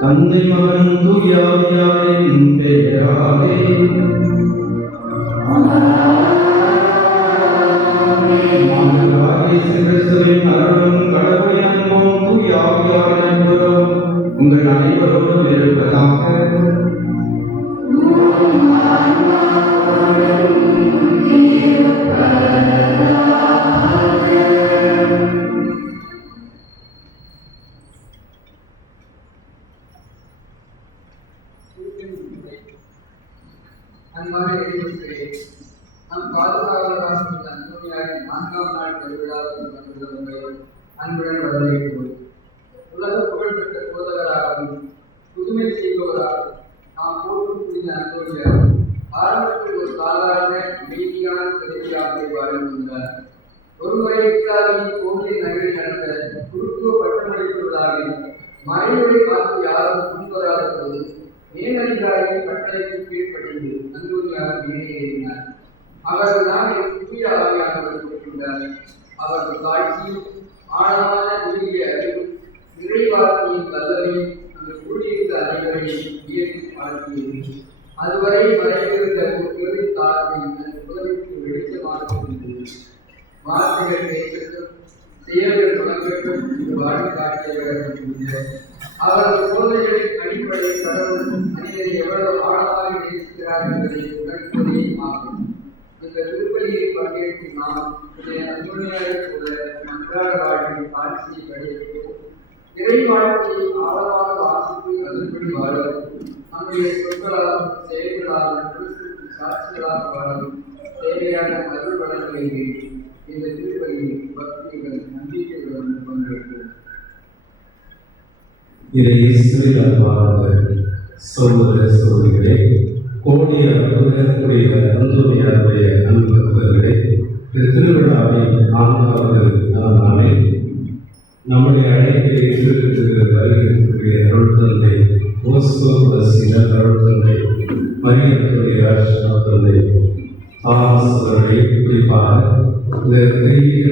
தந்தை மகன் தூயாவியாரின் பெயராலே கிறிஸ்துவின் அருளும் கடவுளின் அன்பும் தூயாவியாரின் அன்பும் உங்கள் அனைவரோடும் இருப்பதாக. அன்பான இறைவர்களே, நம் பாதுகாவலராக உள்ள அந்தோனியாரின் 4ஆம் நாள் பெருவிழாவில் வந்துள்ளவர்களை அன்புடன் வரவேற்கிறோம். உலக புகழ்பெற்ற போதகராகவும் புதுமை செய்பவராகவும் நாம் போற்றும் புனித அந்தோனியார் ஆரம்பத்தில் ஒரு சாதாரண அமைதியான பிறவியாக வாழ்ந்து வந்தார். ஒருமுறை இத்தாலியின் கோவிலின் நகரில் நடந்த குருத்துவ பட்டமளிப்பு விழாவில் மறைவுரை பார்த்து யாரும் முன்வராத போது மேலதிகாரியின் கட்டளைக்கு கீழ்ப்படிந்து அந்தோனியார் மேலே ஏறினார். அவர்தான் புதிய ஆவியானவர் கொடுக்கின்றார். அவரது காட்சியும் ஆழமான உரிய அறிவும் நிறைவாக்கியின் கல்லறையும் அந்த கூடியிருந்த அனைவரையும் வியந்து ஆழ்த்தியது. அதுவரை மறைந்திருந்த ஒரு தாழ்வை அந்த உலகிற்கு வெளிச்சமாக இருந்தது. வார்த்தைகள் கேட்கட்டும், செயல்கள் தொடங்கட்டும் என்று வாழ்க்கை காட்டியவர். அவரது போதைகளின் அடிப்படை கடவுள் மனிதரை எவ்வளவு ஆழமாக நேசிக்கிறார் என்பதை உணர்த்துவதே ஆகும். இந்த திருப்பலியில் பங்கேற்கும் நாம் அந்தோனியாரை போல அன்றாட வாழ்வில் காட்சியை கிடைக்கிறோம். இறை வாழ்க்கையை ஆழமாக வாசித்து அதன்படி வாழவும் நம்முடைய சொற்களாலும் செயல்களாலும் சாட்சிகளாக வாழவும் தேவையான அருள் வளங்களை வேண்டி இந்த திருப்பலியில் பக்திகள் நம்பிக்கைகளுடன் பங்கேற்கிறோம். இதை இயேசுவில் அன்பார்ந்த சகோதர சகோதரிகளே, கோடிய புனித அந்தோனியாருடைய அன்பு சகோதரர்களே, திருவிழாவின் 4வது நாளில் நம்முடைய அழைப்பை ஏற்று வருகின்ற அருள் தந்தை போஸ்கோ பசிலர் அருள் தந்தை மரிய தந்தை அவர்களை குறிப்பாக இந்த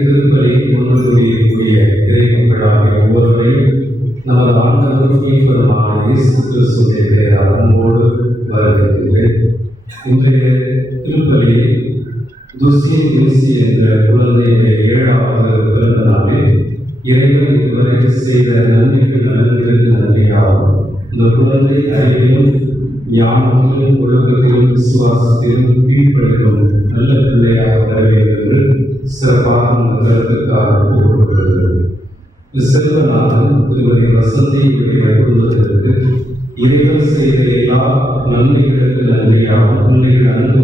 திருப்பலி ஒன்று கூடிய இறை மக்களாகிய ஒவ்வொருவரையும் நமது ஆண்டவர் மீட்பருமான இயேசு கிறிஸ்துவின் பெயரால் அன்போடு வரவேற்கின்றேன். இன்றைய திருப்பலியில் துசின் வின்சி என்ற குழந்தையுடைய 7வது பிறந்த நாளில் இறைவன் இதுவரை செய்த நன்மைக்கு நலன்களுக்கு நன்றியாகும். இந்த குழந்தை அறிவிலும் ஞானத்திலும் ஒழுக்கத்திலும் விசுவாசத்திலும் கீழ்ப்படிலும் நல்ல பிள்ளையாக வர வேண்டும் என்று சிறப்பாக அந்த கருத்துக்காக கூறப்படுகிறது. செல்வநாதன் திருமதி வசந்தியுடைய குடும்பத்திற்கு இறைவன் செய்த எல்லா நன்மைகளுக்கு நன்றியாகும். பிள்ளைகள் அன்பு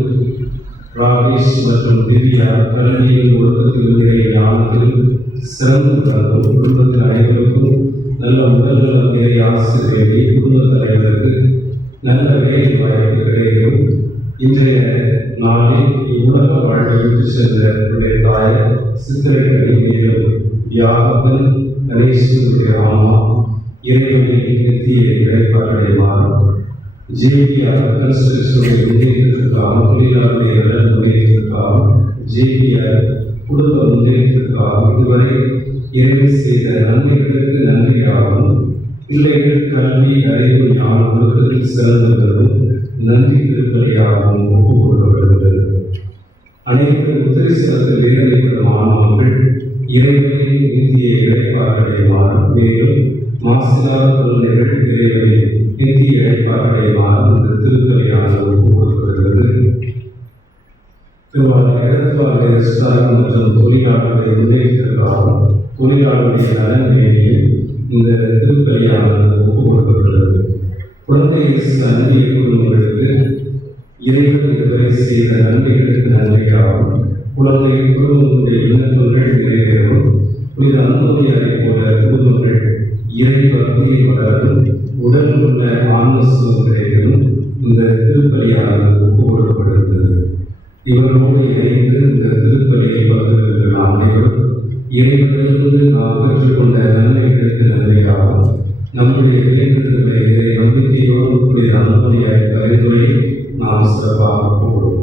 ராகேஷ் மற்றும் திவ்யா கல்வியின் ஒழுக்கத்திலும் இறை ஞானத்திலும் சிறந்து பிறந்தும் குடும்பத்தில் அனைவருக்கும் நல்ல உடல்நலம் இறை ஆசிரியரை குடும்பத் தலைவருக்கு நல்ல வேலை வாய்ப்பு கிடைக்கும். இன்றைய நாளில் இவ்வுலக வாழ்வை விட்டு சென்ற தாயர் சித்திரைக்கணி மேலும் வியாகப்பன் கணேசனுடைய ஆமா இறைவனின் நித்திய இடைப்பாடுடையமாறு ஜேபிஆர் கன்ஸ்ட்ரக்ஷனுடைய முன்னேற்றத்திற்காக தொழிலாளருடைய நலன் முன்னேற்றத்திற்காக ஜேபிஆர் குடும்ப முன்னேற்றத்திற்காக இதுவரை இறைவன் செய்த நன்மைகளுக்கு நன்றியாகவும் பிள்ளைகள் கல்வி அறிவு ஞான ஒழுக்கத்தில் சிறந்தவர்களும் நன்றி திருப்பலியாகவும் ஒப்புக் கொடுக்கப்படுகிறது. அனைத்து உத்தரிசனத்தில் வேதனைப்படும் ஆன்மாக்கள் இறைவனின் நித்திய இடைப்பாடுடையமாறு மேலும் மாசிலாத குழந்தைகள் இறைவனின் நித்திய இடைப்பாடுடையமாறு இந்த திருப்பலியானது ஒப்புக் கொடுக்கப்படுகிறது. இடத்துவாருடைய ரெஸ்டாரண்ட் மற்றும் தொழிலாளர்களை முன்னேற்றத்திற்காகவும் தொழிலாளருடைய நலன் வேண்டியும் இந்த திருப்பலியானது ஒப்புக் கொடுக்கப்படுகிறது. குழந்தை அன்பிய குடும்பங்களுக்கு இறைவன் இதுவரை செய்த நன்மைகளுக்கு நன்றியாகும். குழந்தை குடும்பங்களுடைய விண்ணப்பங்கள் நிறைவேறும். புனித அந்தோனியாரை போல குடும்பங்கள் இறை பக்தியை வளரும். உடல் உள்ள ஆன்மசுவம் கிடைக்கும். இந்த திருப்பலியானது ஒப்புக் கொடுக்கப்படுகிறது. இவரோடு இணைந்து இந்த திருப்பலியை பகிர்கின்ற நாம் அனைவரும் இறைவனிலிருந்து நாம் பெற்றுக்கொண்ட நன்மைகளுக்கு நன்றியாகும். நம்முடைய வேண்டுதல்களை நம்பிக்கையோடு கூடிய அந்தோனியாரை பரிந்துரை நாம் சிறப்பாக கூறுவோம்.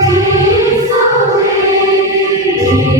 Peace away.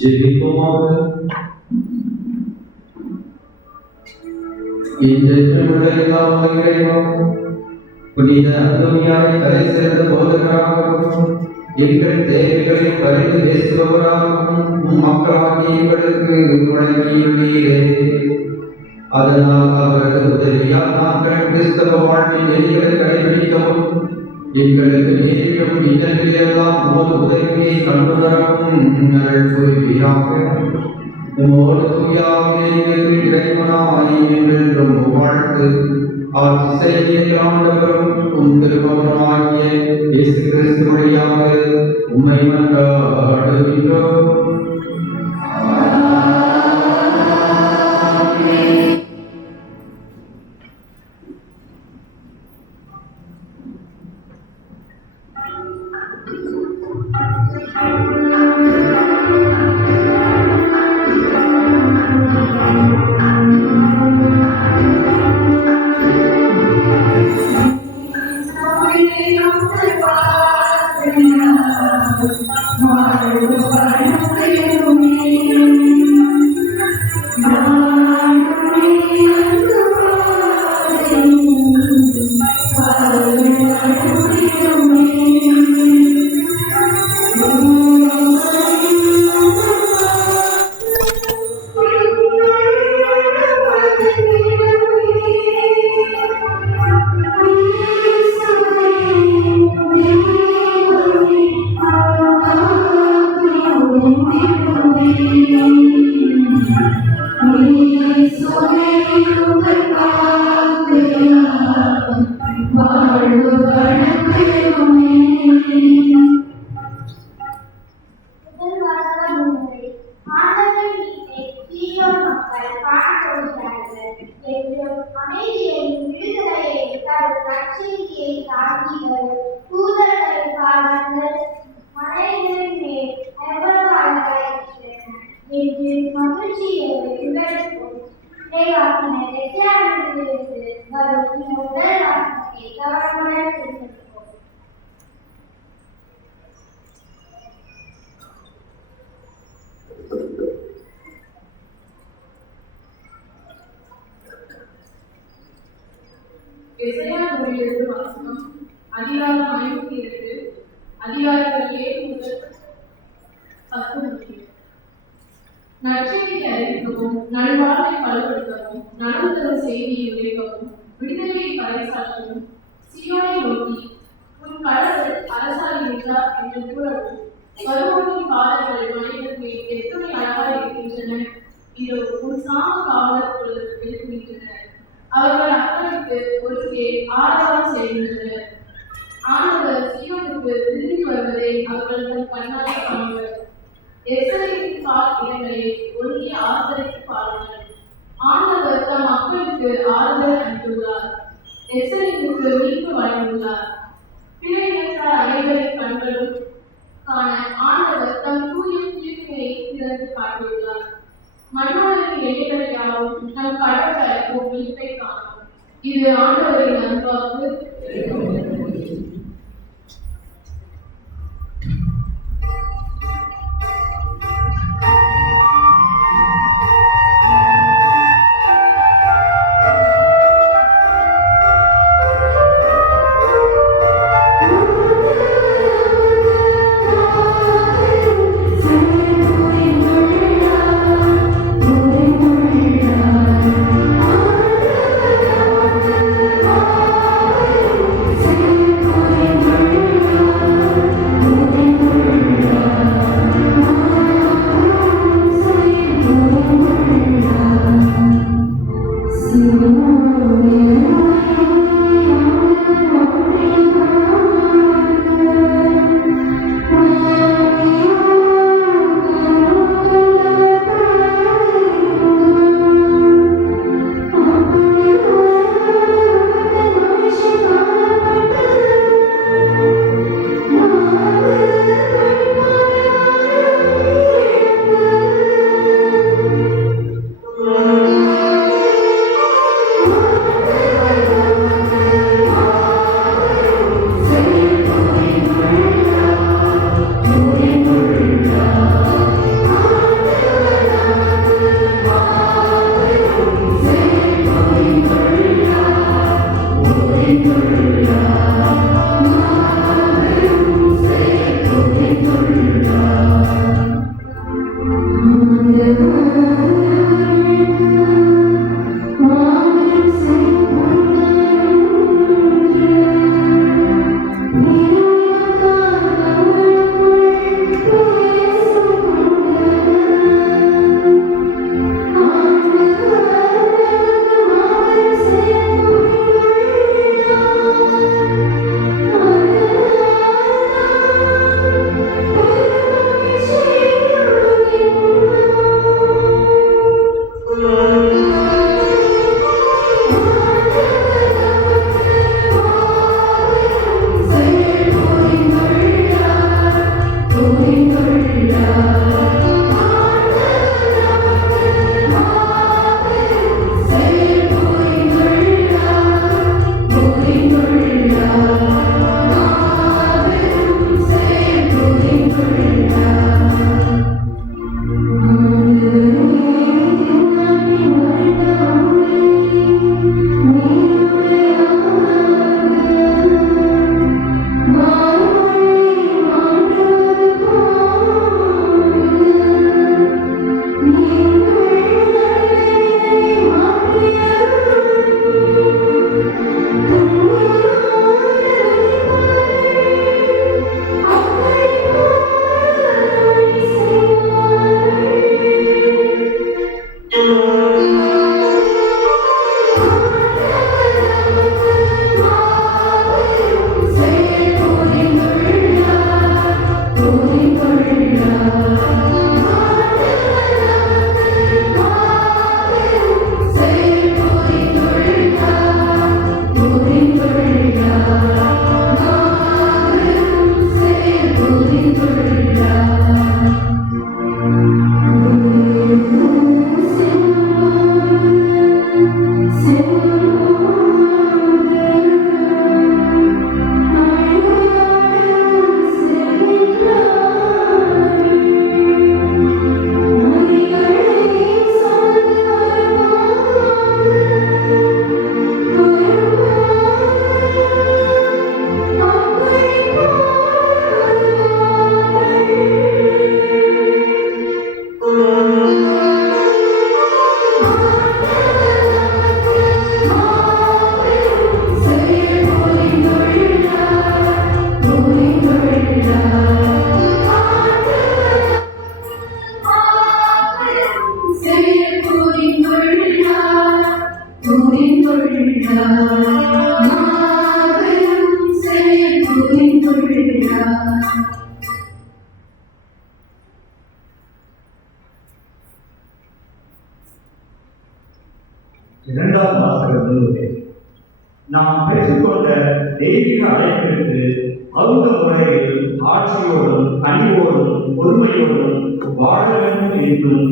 ஜெபிப்போமாக. இந்த திருவிழாவிற்காக இறைவா, புனித அந்தோனியாரை தலை சிறந்த போதகராகவும் எங்கள் தேவைகளை பரிந்து பேசுபவராகவும் உம் மக்களாகிய எங்களுக்கு வழங்கியுள்ளீரே. அதனால் அவரது உதவியால் நாங்கள் கிறிஸ்தவ வாழ்வின் நெறிகளை கடைபிடிக்கவும் எங்களுக்கு நேரிடும் இன்னல்களெல்லாம் உமது உதவியை கண்டுணரவும் அருள் புரிவீராக. உமோடு தூயாவிலே இறைவனாய் என்றென்றும் வாழ்த்து ஆட்சி செய்கிற ஆண்டவரும் உம் திருமகனாகிய இயேசு கிறிஸ்து வழியாக உம்மை மன்றாடுகின்றோம். My சாட்சிகள், தூதர்களின் பாதங்கள் மலைகளின் மேல் எவ்வளவு அழகாயிருக்கின்றன என்று மகிழ்ச்சியோடு விவரிப்போம். இறைவாக்கினர் எஸ்ஐயாவிலிருந்து வரும் இந்த முதல் வாசகத்தை கவனமுடன் கேட்போம். எசையா நூலிலிருந்து வாசகம். அதிகாரம் 52, அதிகாரங்கள் 7 முதல் 10 முடியும். நற்செய்தியை அறிவிக்கவும், நல்வாழ்வை பலப்படுத்தவும், நலம் தரும் செய்தியை உரைக்கவும், விடுதலையை பறைசாற்றவும், சீயோனை நோக்கி உன் கடவுள் அரசாளுகின்றார் என்று கூறவும், வருவோரின் பாதங்கள் மனிதர்கள் எத்தனை அழகாக இருக்கின்றன, இதோ உன் சாம காவலர் எழுப்புகின்றன. அவர்கள் அக்களுக்கு ஒருங்கே ஆரவாரம் செய்கின்றனர். ஆண்டவர் சீயோனுக்கு திரும்பி வருவதை அவர்கள் தன் கண்ணால் காண்பர். எருசலேமின் கால் இடங்களை ஒருங்கே ஆதரித்து பாருங்கள். ஆண்டவர் தம் மக்களுக்கு ஆறுதல் அளித்துள்ளார். எருசலேமுக்கு மீட்பு வழங்கியுள்ளார். பிற இனத்தார் அனைவரின் கண்களும் காண ஆண்டவர் தம் தூய தூய்மையை திறந்து காட்டியுள்ளார். மன்னோரின் எல்லைகள் யாவும் நம் கடவுள் மீட்பை காணும். இது ஆண்டவரின் அன்பாக்கு. இரண்டாம் வாசகம் நூலே நாம் பெற்றுக்கொண்ட தெய்வீக அழைப்பிற்கு தகுந்த முறையில் ஆட்சியோடும் கனிவோடும் பொறுமையோடும் வாழ வேண்டும் என்றும்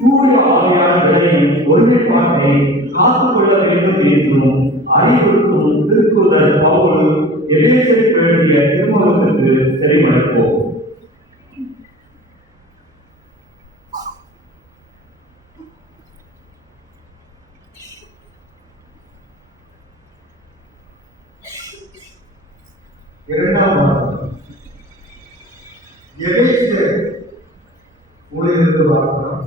தூய ஆவியாளர்களையும் ஒருமைப்பாட்டை காத்துக்கொள்ள வேண்டும் என்றும் அறிவுறுத்தும் திருக்குறள் பவுல் எபேசருக்கு வேண்டிய திருமுகத்திற்கு செறிமடுப்போம். இரண்டாம் வாசகம் எபேசியர் ஊழியருக்கு வாசகம்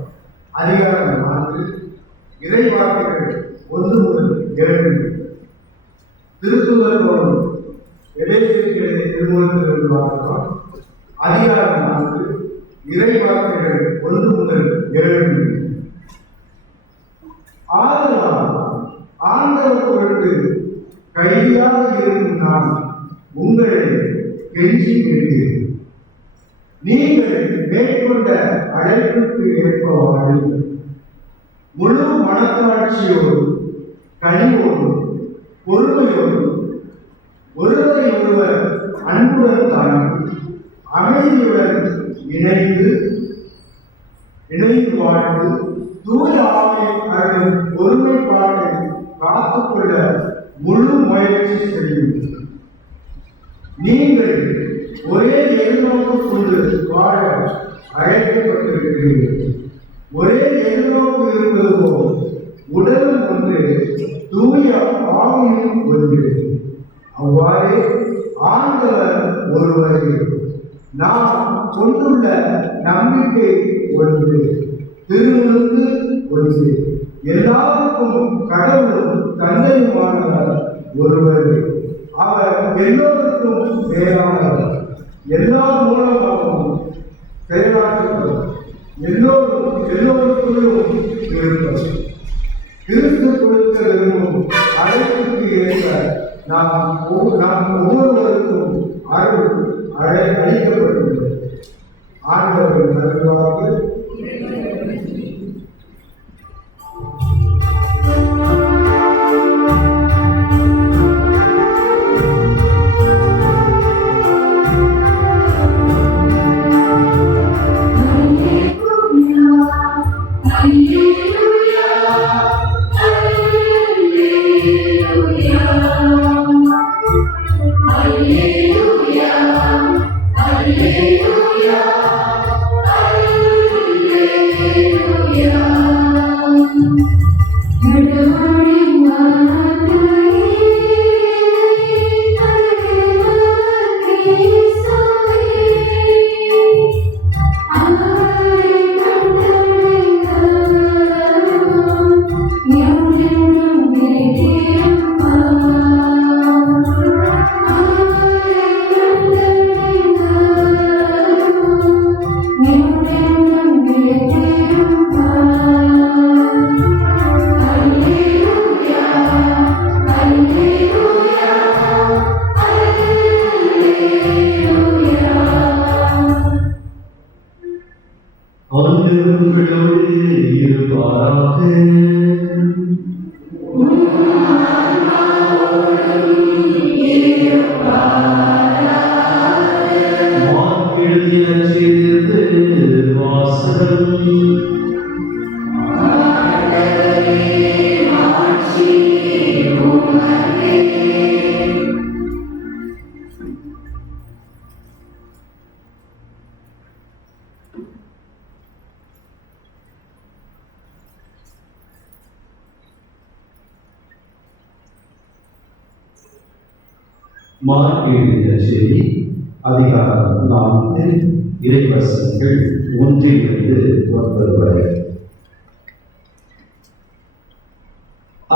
அதிகாரம் 4 இறை வார்த்தைகள் 1 முதல் 7. திருத்துதர் பவுல் எபேசியருக்கு எழுதிய திருமுகத்திலிருந்து வாசகம் அதிகாரம் 4 இறை வார்த்தைகள் 1 முதல் 7. ஆதலால் ஆண்டவர் பொருட்டு கைதியாக இருக்கும் நான் உங்களை கெஞ்சி கேட்கிறேன். நீங்கள் மேற்கொண்ட அழைப்புக்கு ஏற்பவாறு முழு மனத்தாட்சியோடு கனிவோடு பொறுமையோடு ஒருவரை ஒருவர் அன்புடன் தாங்கி அமைதியுடன் இணைந்து வாழ்ந்து தூய ஆவியை அருளும் ஒருமைப்பாட்டை காத்துக்கொள்ள முழு முயற்சி செய்யும். நீங்கள் ஒரே எதிர்நோக்கு கொண்டு வாழ அழைக்கப்பட்டிருக்கிறீர்கள். ஒரே எதிர்நோக்கு இருப்பது போல் உடலும் ஒன்று, தூய ஆவியும் ஒன்று. அவ்வாறே ஆண்டவர் ஒருவரே, நாம் கொண்டுள்ள நம்பிக்கை ஒன்று, திருமுழுக்கு ஒன்று, எல்லாருக்கும் கடவுளும் தந்தையுமானவர் ஒருவரே. அவர் எல்லோருக்கும் மேலானவர், எல்லா மூலமாகவும் செயலாற்றுவர், எல்லோருக்குள்ளும் இருப்பவர். கிறிஸ்து கொடுக்க விரும்பும் அழைப்புக்கு ஏற்ப நாம் ஒவ்வொருவருக்கும் அருள் அளிக்கப்பட்டுள்ளது. ஆண்டவரின் நல்வாழ்வு. மார்க் எழுதிய செய்தி அதிகாரம் 4 இறைவசனங்கள் 1-9 வரை.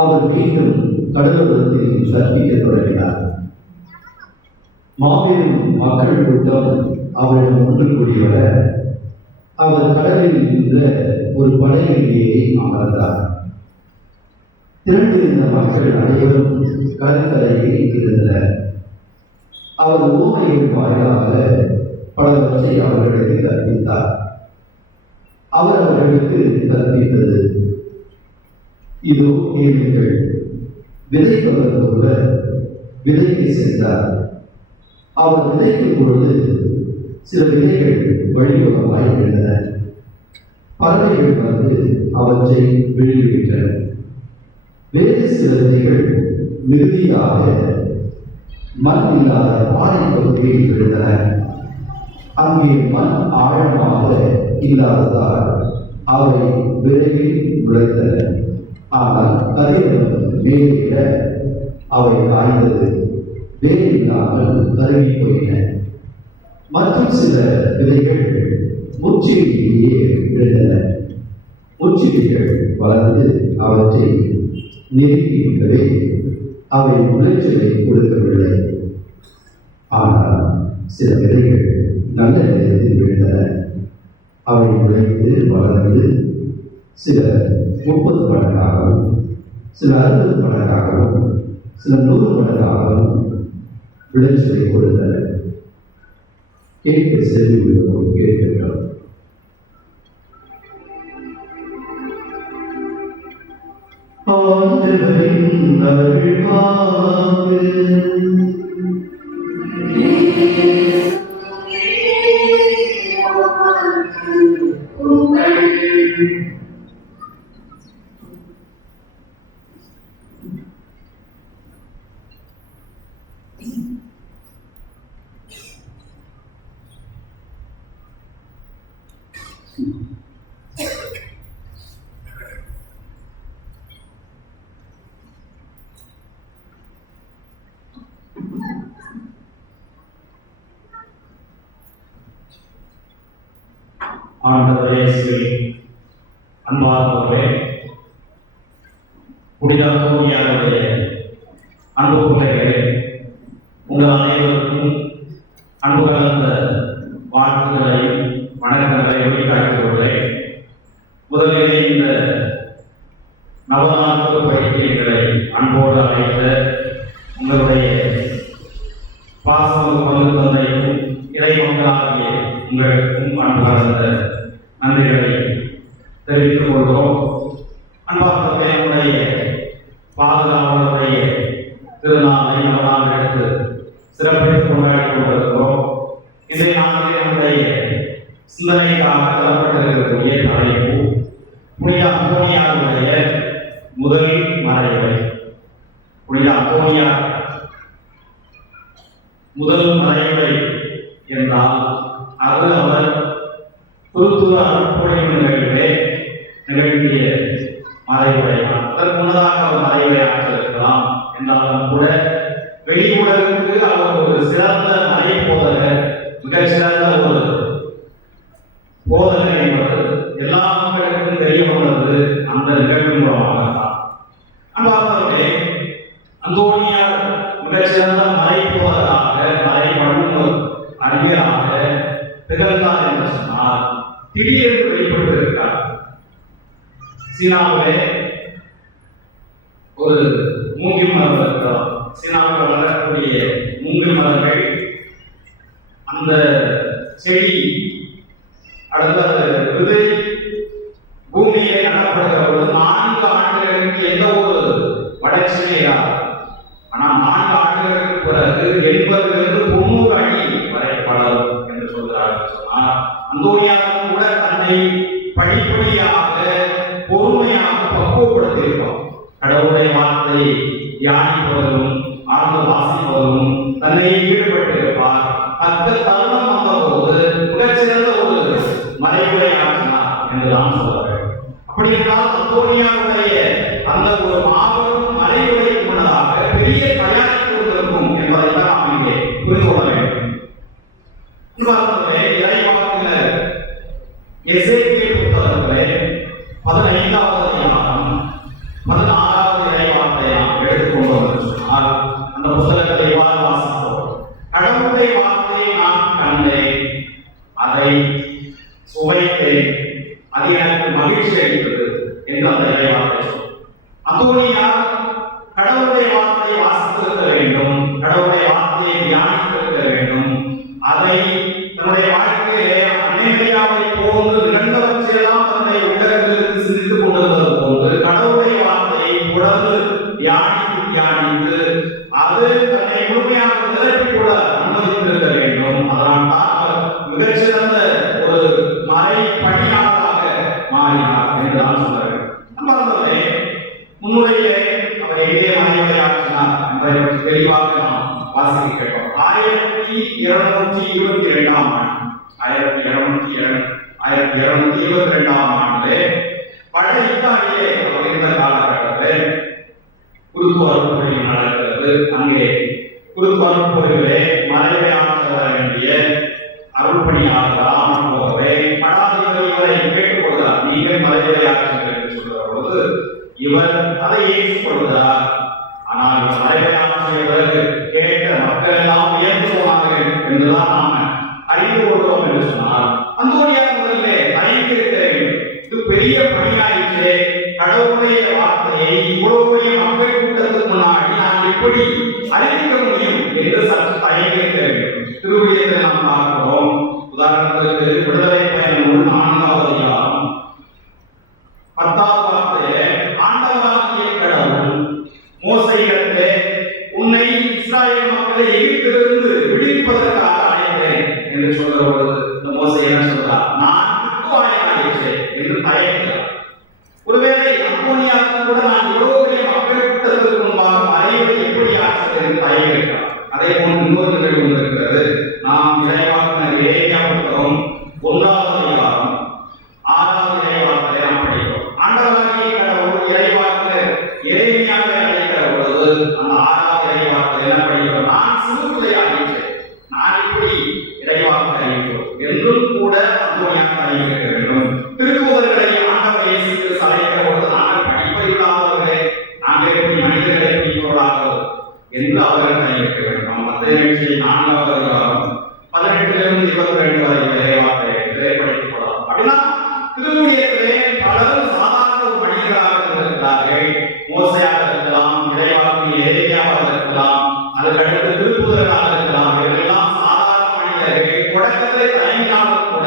அவர் மீண்டும் கடலோரத்தில் கற்பிக்கத் தொடங்கினார். மாபெரும் மக்கள் கூட்டம் அவரிடம் ஒன்று கூடியவர அவர் கடலில் நின்ற ஒரு படகில் ஏறி அமர்ந்தார். திரண்டிருந்த மக்கள் அனைவரும் கடற்கரையில் இருந்தனர். அவர் ஊமையின் வாயிலாக பலவற்றை அவர்களுக்கு கற்பித்தார். அவர் அவர்களுக்கு கற்பித்தது, இதோ கேளுங்கள், விதைப்பவர் ஒருவர் விதைக்கு சென்றார். அவர் விதைக்கும் பொழுது சில விதைகள் வழியோரமாய் விழுந்தன. பறவைகள் வந்து அவற்றை வெளியிட்டன. வேறு சில விதைகள் மிகுதியாக மண் இல்லாத பாறை பகுதியில் விழுந்தன. அங்கே மண் ஆழமாக இல்லாததால் அவை விரைவில் நுழைந்தன. ஆனால் கதிரவன் மேலிட அவை காய்ந்தது, வேறில்லாமல் கருவி போயின. மற்றும் சில விதைகள் முச்செடியிலேயே விழுந்தன. முச்செடிகள் வளர்ந்து அவற்றை நெருக்கிவிட்டவே அவை விளைச்சலை கொடுக்கவில்லை. ஆனால் சில விதைகள் நல்ல நேரத்தில் விழுந்தன. அவை விளைந்து வளர்ந்து சில 30 மடங்காகவும், சில 60 மடங்காகவும், சில 100 மடங்காகவும் விளைச்சலை கொடுத்தன. கேட்க செவி உள்ளவர்கள் கேட்கின்றோம். ஆண்டவரின் அருள்வாக்கு. ஆண்டவரே இயேசுவே, அன்பார்ந்தவரே, புனித அந்தோனியாருடைய அன்பு பிள்ளைகளே, உங்கள் அனைவருக்கும் அன்பு கலந்த வாழ்த்துக்களையும் வணக்கங்களையும் வெளிக்காட்டுகிறேன். முதலிலே இந்த நவநாட்கள் பயிற்சிகளை அன்போடு அழைத்த உங்களுடைய பாசம் பங்கு தந்தைக்கும் இறை மக்களாகிய உங்களுக்கும் அன்பு கலந்த நன்றிகளை தெரிவித்துக் கொள்கிறோம். அன்பார்ந்த என்னுடைய பாதுகாவலருடைய திருநாளை நவநாள் எடுத்து சிறப்பித்து கொண்டாடி கொண்டிருக்கிறோம். இன்றைய நாளிலே நம்முடைய சிந்தனைக்காக தரப்பட்டிருக்கக்கூடிய தலைப்பு புனித அந்தோனியாருடைய முதல் மறைவுரை. புனித அந்தோனியார் முதல் மறைவுரை என்றால் அது அவர் துருத்துவ அருட்பொழிவு நிகழ்விலே நிகழ்த்திய மறைவுரை. அதற்கு முன்னதாக அவர் மறைவுரை ஆற்றிருக்கலாம் என்றாலும் கூட வெளி உலகுக்கு அவர் ஒரு சிறந்த மறை போதகர், மிகச்சிறந்த ஒரு போதகர் என்பது எல்லா மக்களுக்கும் தெரிய வந்தது அந்த நிகழ்வு மூலமாகத்தான். அன்பார்ந்தவர்களே, அந்தோனியார் மிகச்சிறந்த மறை போதகராக, மறை வல்லுநர், அறிஞராக திகழ்ந்தார் என்று சொன்னால் திடீரென்று வெளிப்பட்டிருக்கிறார். சீனாவிலே ஒரு மூங்கில் மரம் இருக்கிறோம். சீனாவில் வளரக்கூடிய மூங்கில் மரங்கள், அந்த செடி அடுத்த விதை பூமியிலே நடப்படுகிற பொழுது 4 ஆண்டுகளுக்கு எந்த ஒரு வளர்ச்சியும் இராது. ஆனால் 4 ஆண்டுகளுக்கு பிறகு 80 to 90 அடி வரை வளரும் என்று சொல்கிறார்கள். சொன்னால் அந்தோனியாரும் கூட தன்னை படிப்படியாக பொறுமையாக பக்குவப்படுத்தியிருப்பார். கடவுளுடைய வார்த்தை தியானிப்பதிலும் ஆழ்ந்து வாசிப்பதிலும் தன்னை ஈடுபட்டிருப்பார். அந்த தருணம் வந்தபோது மிகச்சிறந்த ஒரு மறைவுரை ஆற்றினார் என்று நான் சொல்கிறேன். அப்படி என்றால் அந்தோனியாருடைய அந்த ஒரு மாபெரும் மறைவுரை முன்னதாக பெரிய தயாரிப்பு இருக்கும் என்பதை தான் நாம் இங்கே புரிந்து கொள்ள வேண்டும். இறைவாக்கினர் எசேக்கியேல் புத்தகத்திலே 15வது அதிகாரம் 16வது இறைவார்த்தையை நாம் எடுத்துக்கொண்டோம் சொன்னால் அந்த புத்தகத்தை இவ்வாறு வாசிப்போம். கடவுளுடைய வார்த்தையை நான் கண்டேன், அதை சுவைத்தேன், அது எனக்கு மகிழ்ச்சி அளித்தது என்று அந்த இறைவார்த்தை சொல்லும். அந்தோனியார் தியானித்து அது தன்னை முழுமையாக நிரப்பிக் கொள்ள அனுமதித்திருக்க வேண்டும். அதனால் தான் அவர் மிகச்சிறந்த ஒரு மறை பணியாளராக மாறினார் என்று நான் சொல்கிறேன். நண்பர்களே, முன்னுரையிலே அவர் எங்கே மறைவுரையாற்றினார் என்பதை பற்றி தெளிவாக நாம் வாசிக்க கேட்டோம். 1222ஆம் ஆண்டு பழைய இத்தாலியிலே அவர் இருந்த காலகட்டத்தில் குருத்துவ அருட்பொழிவு நடக்கிறது. அங்கே குருத்துவ அருட்பொழிவிலே மறைவை ஆற்ற வர வேண்டிய அருள்பணியாளர் வராமல் போகவே மடாதிபதி இவரை கேட்டுக்கொள்கிறார், நீங்கள் மறைவை ஆற்றுங்கள் என்று சொல்கிற பொழுது இவர் அதை ஏற்றுக்கொள்கிறார். ஆனால் இவர் மறைவை ஆற்றிய பிறகு கேட்ட மக்கள் எல்லாம் உயர்ந்து போனார்கள் என்றுதான் நாம் அறிந்து கொள்கிறோம் என்று சொன்னால் அந்தோனியார் முதலிலே தயங்கி இருக்க வேண்டும். இது பெரிய பணியாயிற்றே, கடவுளுடைய வார்த்தையை இவ்வளவு பெரிய மக்கள் கூட்டத்துக்கு முன்னாடி நான் எப்படி அறிவிக்க முடியும் என்று சற்று தயங்கி இருக்க வேண்டும். திருவிழியத்தை நாம் பார்க்கிறோம். உதாரணத்திற்கு விடுதலை பயணம் 4வது அதிகாரம் 10வது வார்த்தையிலே ஆண்டவராகிய கடவுள் மோசேயிடத்திலே உன்னை இஸ்ராயேல் மக்களை எகிப்திலிருந்து விடுவிப்பதற்காக அழைத்தேன் என்று சொல்கிற பொழுது இந்த மோசே என்ன சொல்றார்? நான் திக்குவாயனாயிற்றேன் என்று தயங்குகிறார். ஒருவேளை அந்தோனியாருக்கு கூட நான் இவ்வளவு பெரிய மக்கள் கூட்டத்திற்கு முன்பாக மறைவை எப்படி ஆற்றுவது என்று தயங்குகிறார். அதே போன்று இன்னொரு நிகழ்வு இருக்கிறது. நாம் இறைவாக்கினர் எரேமியா புத்தகம் 1வது அதிகாரம் 6வது இறைவாக்கிலே நாம் படிக்கிறோம். ஆண்டவராகிய கடவுள் இறைவாக்கினர் எரேமியாவை அழைக்கிற பொழுது அந்த 6வது இறைவாக்கிலே என்ன படிக்கிறோம்? நான் சிறுபிள்ளையாயிற்றேன், நான் இப்படி இறைவாக்கினர் அறிவிக்கிறோம் என்றும் கூட அந்தோனியார் அறிவிக்க வேண்டும். திருத்தூதர்களை ஆண்டவர் இயேசு கிறிஸ்து அழைக்கிற பொழுது நாங்கள் படிப்பை இல்லாதவர்களே, நாங்கள் எப்படி மனிதர்களை பிடிப்பவர்களாக என்று அவர்கள் அறிவிக்க வேண்டும். மத்திய 4வது அதிகாரம் 18லிருந்து 22 வரை இறைவாக்கிலே படித்துக் கொள்ளலாம். அப்படின்னா திருமுறையிலே பலரும் சாதாரண ஒரு மனிதராக இருக்கிறார்கள். மோசேயாக இருக்கலாம், இறைவாக்கினர் எரேமியாவாக இருக்கலாம், அதற்கடுத்து திருத்தூதர்களாக இருக்கலாம். இவர்களெல்லாம் சாதாரண மனிதர்கள். தொடக்கத்தை தயங்கினாலும் கூட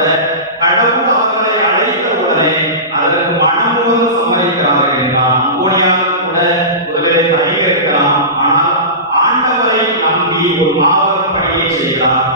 கடவுள் அவர்களை அழைத்த உடனே அதற்கு மனமுடன் சம்மதிக்கிறார்கள் என்றால் அந்தோனியாரும் கூட ஒருவேளை தயங்க இருக்கலாம். ஆனால் ஆண்டவரை நம்பி ஒரு மாபெரும் பணியை செய்கிறார்.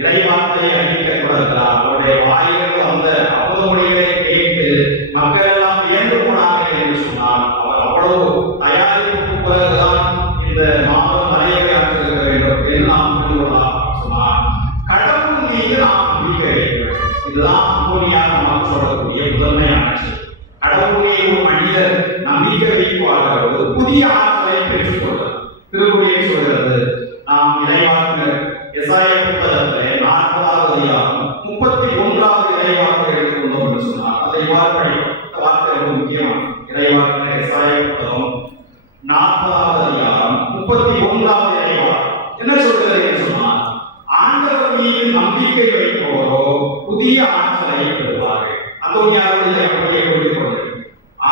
இறைவார்த்தையை அறிவிக்க தொடர்கிறார். அவருடைய வாயிலிருந்து அந்த அமுதமொழிகளை கேட்டு மக்கள் எல்லாம் வியந்து போனார்கள் என்று சொன்னால் அவர் அவ்வளவு தயாரிப்புக்கு பிறகுதான் இந்த மாபெரும் மறைவை ஆற்றிருக்க வேண்டும் என்று நாம் புரிந்து கொள்ளலாம். சொன்னார் கடவுள் மீது நாம் நம்பிக்கை வைக்க வேண்டும். இதுதான் அந்தோனியார் நமக்கு சொல்லக்கூடிய முதன்மையான விஷயம். கடவுள் மீது ஒரு மனிதர் நம்பிக்கை வைப்பாளர்கள் புதிய ஆற்றலை பெற்றுக் கொள்வார். திருக்குறளை சொல்கிறது. நாம் இறைவாக்கினர் எசாயா புத்தகத்திலே 40வது அதிகாரம் 31வது இறைவாக்கினர் எடுத்துக்கொண்டோம் என்று சொன்னார். அதை படிக்கும். இந்த வார்த்தை ரொம்ப முக்கியமான இறைவாக்கினர் எசாயா புத்தகம் 40வது அதிகாரம் 31வது இறைவாக்கினர் என்ன சொல்கிறது என்று சொன்னால் ஆண்டவர் மீது நம்பிக்கை வைப்போரோ புதிய ஆற்றலை பெறுவார்கள். அந்தோனியாருடைய அப்படியே புரிந்து கொள்ளுங்கள்.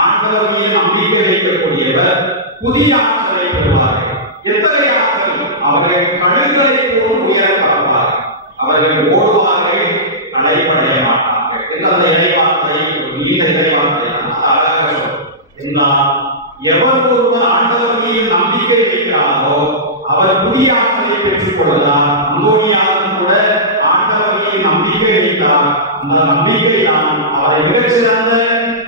ஆண்டவர் மீது நம்பிக்கை வைக்கக்கூடியவர் புதிய ஆற்றலை பெறுவார்கள். எத்தனை ஆற்றல்? அவர்கள் கழுகுகளை போல் உயர பறப்பார்கள். அவர்கள் ஓடுவார்கள், களைப்படைய மாட்டார்கள் என்று அந்த இறைவார்த்தை நீண்ட இறைவார்த்தை அழகாக சொல்லும். என்றால் எவர் ஒருவர் ஆண்டவர் மீது நம்பிக்கை வைக்கிறாரோ அவர் புதிய ஆற்றலை பெற்றுக் கொள்கிறார். அந்தோனியாரும் கூட ஆண்டவர் மீது நம்பிக்கை வைத்தார். அந்த நம்பிக்கை தான் அவரை மிகச்சிறந்த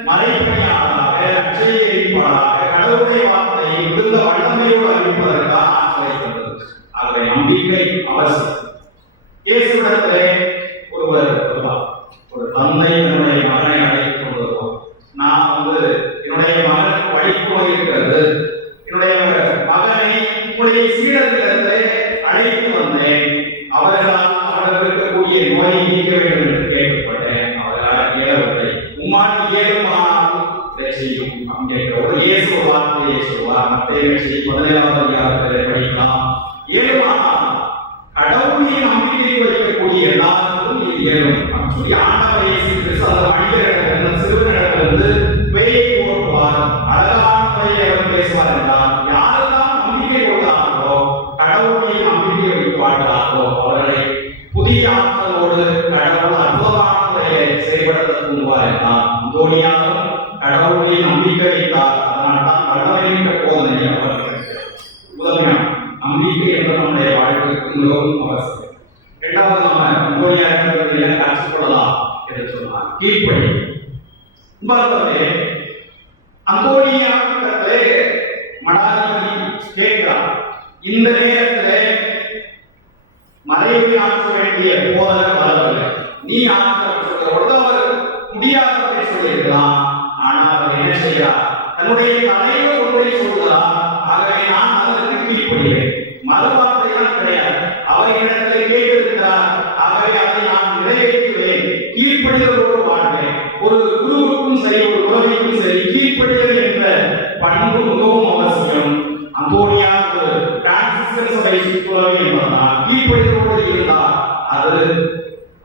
மறைப்பணியாளராக, அச்சையை எரிப்பாளராக, கடவுளுடைய வார்த்தையை மிகுந்த வல்லமையோடு அறிவிப்பதற்கான ஆற்றலை தந்தது. ஆகவே நம்பிக்கை அவசியம். இயேசுவிடத்திலே ஒருவர் வருவார். ஒரு தந்தை தன்னுடைய மகனை அழைத்துக் கொண்டு வருவார். நான் என்னுடைய மகனுக்கு படிப்பு நோய் இருக்கிறது, என்னுடைய மகனை உங்களுடைய சீடர்களிடத்திலே அழைத்து வந்தேன், அவர்களால் அவர்களுக்கு இருக்கக்கூடிய நோயை நீக்க வேண்டும் என்று கேட்கப்பட்டேன், அவர்களால் இயலவில்லை, உம்மால் இயலுமானால் இதை செய்யும் அப்படிங்கிற ஒரு இயேசு ஒரு வார்த்தையை சொல்வார். மத்தேயு 17வது அதிகாரத்திலே படிக்கலாம். இயலுமானால் கடவுளை நம்பிக்கை வைக்கக்கூடிய எல்லாருக்கும் இது இயலும் அப்படின்னு சொல்லி ஆண்டவர் இயேசு கிறிஸ்து அந்த மனிதர்களிடம் சிறுவனிடத்திலிருந்து பேயை ஓட்டுவார், அழகான முறையை அவர் பேசுவார் என்றால் யாரெல்லாம் நம்பிக்கை கொள்கிறார்களோ கடவுளை நம்பிக்கை வைப்பார்களோ அவர்களை புதிய ஆற்றலோடு கடவுள் அற்புதமான முறையை செயல்படுத்த தூண்டுவார் என்றால் அந்தோனியாரும் கடவுளை நம்பிக்கை வைத்தார். அதனால்தான் வல்லமைமிக்க போதனை அவர் மிகவும் அவசியம். இரண்டாவது நாம அங்கோனியா கற்றுக்கொள்ளலாம் என்று சொன்னார் கீழ்ப்படி. அங்கோனியா மடாதிபதி கேட்கிறார், இந்த நேரத்திலே மறைவை ஆற்ற வேண்டிய போதகர் வரவில்லை, நீ ஆற்றப்பட்டதோடு அவர் முடியாததை சொல்லியிருக்கலாம். ஆனால் அவர் என்ன செய்கிறார், தன்னுடைய தலைவர் ஒன்றை சொல்கிறார், ஆகவே நான் அதற்கு கீழ்ப்படுகிறேன். மறுவார்த்தை தான் கிடையாது, அவரிடத்திலே கேட்டிருக்கிறார், ஆகவே அதை நான் நிறைவேற்றுவேன், கீழ்ப்படுதலோடு வாழ்வேன். ஒரு குருவுக்கும் சரி ஒரு உறவைக்கும் சரி கீழ்ப்படுதல் என்ற பண்பு மிகவும் அவசியம். அங்கோனியா ஒரு பிரான்சிஸ்கன் சபை துறவி என்பதனால் கீழ்ப்படுதலோடு இருந்தால் அது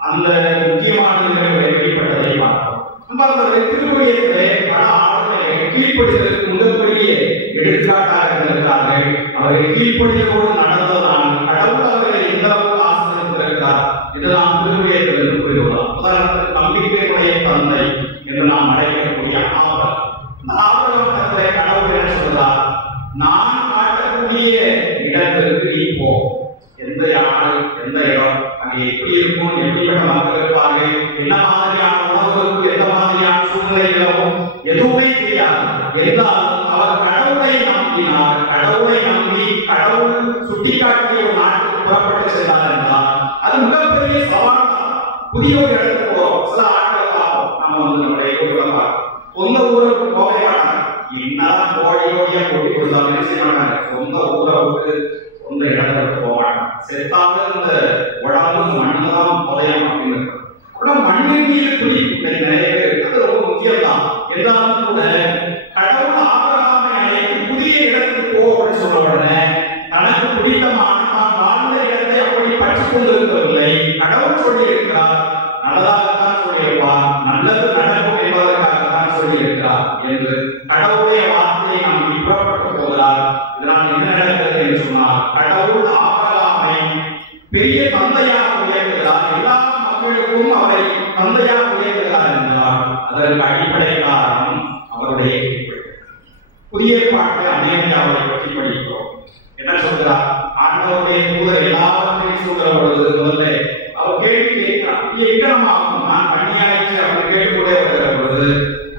அந்த முக்கியமான நிலைகளை வெளிப்பட்டதை பார்க்கிறோம். திருவள்ளியத்திலே பல ஆளுநர்கள் கீழ்ப்படுதலுக்கு மிகப்பெரிய எடுத்துக்காட்டாக இருந்திருக்கிறார்கள். அவர்கள் கீழ்ப்படுதலோடு நடந்ததுதான் கடவுள் அவர்களை எந்த அளவுக்கு ஆசீர்வதித்திருக்கிறார் என்று நாம் திருவள்ளியத்திலிருந்து புரிந்துள்ளோம். உதாரணத்துக்கு நம்பிக்கையுடைய தந்தை என்று நாம் அழைக்கக்கூடிய ஆபரம். இந்த ஆபரகத்திலே கடவுள் என்ன சொல்றார், நான் காட்டக்கூடிய இடத்திற்கு நீ போ. எந்த யாரு எந்த இடம் அங்கே எப்படி இருக்கும், எப்படிப்பட்ட மக்கள் இருப்பார்கள், என்ன மாதிரியான உணவு இருக்கும், எந்த மாதிரியான சூழ்நிலைகளும் எதுவுமே தெரியாது. என்றாலும் அவர் கடவுளை நம்பினார். கடவுளை நம்பி கடவுள் சுட்டிக்காட்டிய ஒரு நாட்டுக்கு புறப்பட்டு சென்றார் என்றால் அது மிகப்பெரிய சவால் தான். புதிய ஒரு இடத்துக்கு போறோம், சில ஆட்களை பார்ப்போம், நம்ம நம்முடைய ஊர்ல பார்ப்போம், சொந்த ஊருக்கு போகவே மாட்டாங்க. என்னதான் கோடியோடியா போட்டி கொடுத்தாலும் என்ன செய்ய மாட்டாங்க, சொந்த ஊரை விட்டு சொந்த இடத்துக்கு போக மாட்டாங்க. செத்தாக இந்த உடம்பு மண்ணுதான் புதையம் அப்படின்னு கூட மண்ணின் மீது பிடிப்பு நிறைய பேர், அது ரொம்ப முக்கியம் தான். என்றாலும் கூட கடவுள் ஆபிரகாமை அழைத்து புதிய இடத்துக்கு போ அப்படின்னு சொன்ன உடனே தனக்கு பிடித்தமான தான் வாழ்ந்த இடத்தை அப்படி பற்றி கொண்டிருக்கவில்லை. கடவுள் சொல்லி இருக்கிறார், நல்லதாகத்தான் சொல்லியிருப்பார், நல்லது நடக்கும் என்பதற்காகத்தான் சொல்லி இருக்கிறார் என்று கடவுளுடைய வார்த்தையை நாம் புறப்பட்டு போகிறார். இதனால் என்ன நடக்கிறது என்று சொன்னால் கடவுள் ஆபிரகாமை பெரிய தந்தையாக உயர்த்துகிறார், எல்லா மக்களுக்கும் அவரை தந்தையாக உயர்த்துகிறார் என்றால் அதற்கு அடிப்படை காரணம் அவருடைய புதிய பாட்டை அநேகமாவை பற்றி படிக்கிறோம். என்ன சொல்கிறார், ஆண்டவருடைய தூதர் எல்லாவற்றையும் சொல்கிற பொழுது முதல்ல அவர் கேள்வி கேட்கிறார், இது எங்கனமாகும், நான் பணியாயிற்று அவர் கேட்டுக்கொண்டே வருகிற பொழுது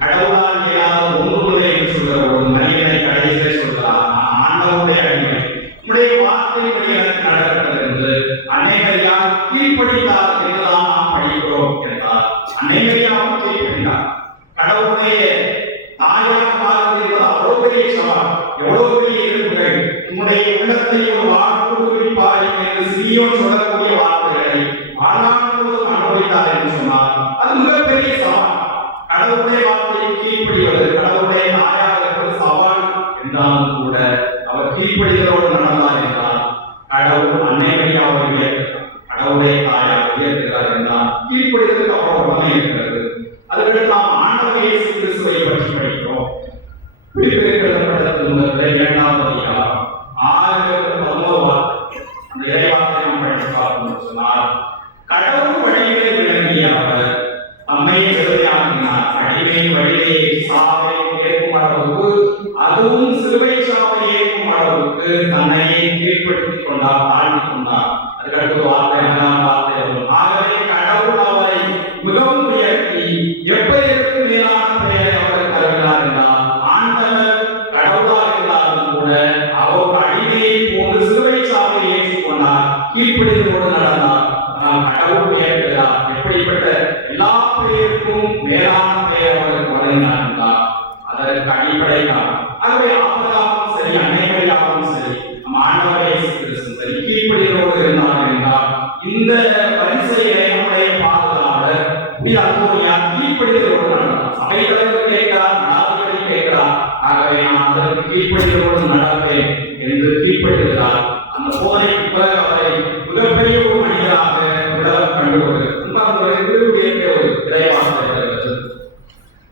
கடவுளால் இயலாத ஒன்றுமில்லை என்று சொல்கிற பொழுது மனிதனை கடைசியிலே சொல்கிறார், நான் ஆண்டவருடைய அடிமை, உங்களுடைய வார்த்தைப்படி எனக்கு நடக்கிறது என்று அநேகரியால் கீழ்ப்படித்தார் என்றுதான் நாம் படிக்கிறோம் என்றால் அநேகரியாவும் கீழ்ப்படித்தார். கடவுளுடைய தாயாக மாறுவது என்பது அவ்வளவு பெரிய சவால், எவ்வளவு பெரிய எதிர்ப்புகள். உன்னுடைய உள்ளத்தை ஒரு வாழ்வு குறிப்பாய் என்று சீயோன் சொல்லக்கூடிய வார்த்தைகளை வாழ்நாள் முழுவதும் அனுபவித்தார் என்று சொன்னால் அது மிகப்பெரிய சவால். கடவுளுடைய வார்த்தையை கீழ்ப்படிவது கடவுளுடைய தாயாக இருப்பது சவால் என்றாலும் கூட அவர் கீழ்ப்படிதலோடு நடந்தார் என்றால் கடவுள் அன்னைமையாக உயர்த்துகிறார், கடவுளுடைய தாயாக உயர்த்துகிறார் என்றால் கீழ்ப்படிதலுக்கு அவ்வளவு உடனே இருக்கிறது. அதுக்கு நாம் ஆண்டவர் இயேசு கிறிஸ்துவை பற்றி படிக்கிறோம். பிலிப்பியருக்கு திருமுகத்திலே 2ஆம் அதிகாரம் 6-11 வார்த்தை, அந்த இறைவார்த்தை நாம் படித்து பார்க்கணும் சொன்னால் கடவுள் வழிகளை விளங்கிய அவர் நம்மை விடுதலையாக்கினார். அடிமை வழியை சாவை ஏற்கும் அளவுக்கு, அதுவும் சிலுவை சாவை ஏற்கும் அளவுக்கு தன்னையே கீழ்ப்படுத்திக் கொண்டார், தாழ்த்திக் கொண்டார். அதுக்கடுத்து வார்த்தை 2ஆம் வார்த்தை வரும், ஆகவே கடவுள் அவரை மிகவும் உயர்த்தி எப்பதற்கு மேலான பெயரை அவர் தருகிறார் என்றால் ஆண்டவர் கடவுளாக இருந்தாலும் கூட அவர் அடிமையை போன்று சிலுவை சாவை ஏற்றுக்கொண்டார், கீழ்ப்படிதலோடு நடந்தார். ஆனால் கடவுள் உயர்த்துகிறார். எப்படிப்பட்ட எல்லா பெயருக்கும் மேலான பெயர் அவருக்கு வழங்கினார் என்றால் அதற்கு அடிப்படை தான். ஆகவே ஆபிரகாமும் சரி அன்னைமரியாவும் சரி நம் ஆண்டவர் இயேசு கிறிஸ்து சரி கீழ்ப்படிதலோடு இருந்தார் என்றால் இந்த பரிசையை நம்முடைய பாதுகாவலர் அங்கோனியா கீழ்ப்படிதலோடு நடந்தார். சபை தலைவர் கேட்கிறார், மடாதிபதி கேட்கிறார், ஆகவே நான் அதற்கு கீழ்ப்படிதலோடு நடப்பேன் என்று கீழ்ப்படுகிறார். அந்த போதைக்கு பிறகு அவரை மிகப்பெரிய ஒரு மனிதராக உலகம் கண்டுகொள்கிறது. ஒரு இறைவாசகர்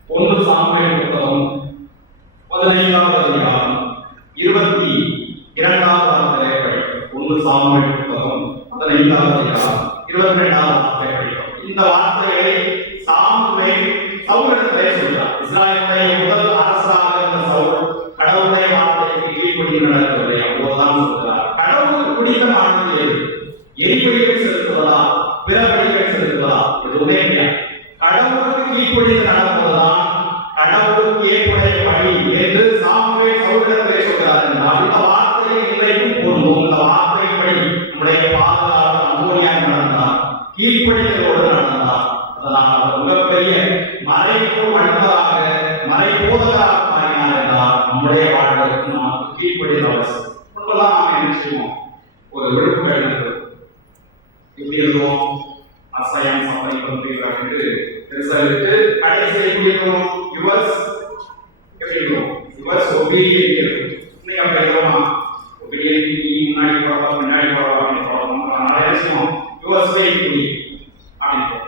1 சாமுவேல் புத்தகம் 15ஆம் அதிகாரம் 22ஆம் வார்த்தையை படிக்கிறோம். 1 சாமுவேல் புத்தகம் 15ஆம் அதிகாரம் 22ஆம் வார்த்தையை படிக்கிறோம். இந்த வார்த்தைகளை சாமுவேல் சவுலிடத்திலே சொல்கிறார். இஸ்ராயேலுடைய முதல் அரசராக இருந்த சவுல் கடவுளுடைய வார்த்தைக்கு கீழ்ப்படிந்து நடக்கவில்லை, அவ்வளவுதான் சொல்கிறார். கடவுளுக்கு பிடித்தமானது எது? செய்வோம், ஒரு விழுப்பு எழுதுறது எப்படி எழுதுவோம்? அசையம் சப்பை வந்து பெருசா இருக்கு. கடைசியில் எப்படி எழுதுவோம்? யுவர்ஸ் எப்படி எழுதுவோம்? யுவர்ஸ் ஒபீடியன்ட் எழுதுவோம். இன்னைக்கு அப்படி எழுதுவோமா? ஒபீடியன்ட் முன்னாடி போறவா பின்னாடி போறவா அப்படின்னு போறோம். நிறைய விஷயம் யுவர்ஸ் வே இப்படி அப்படின்னு.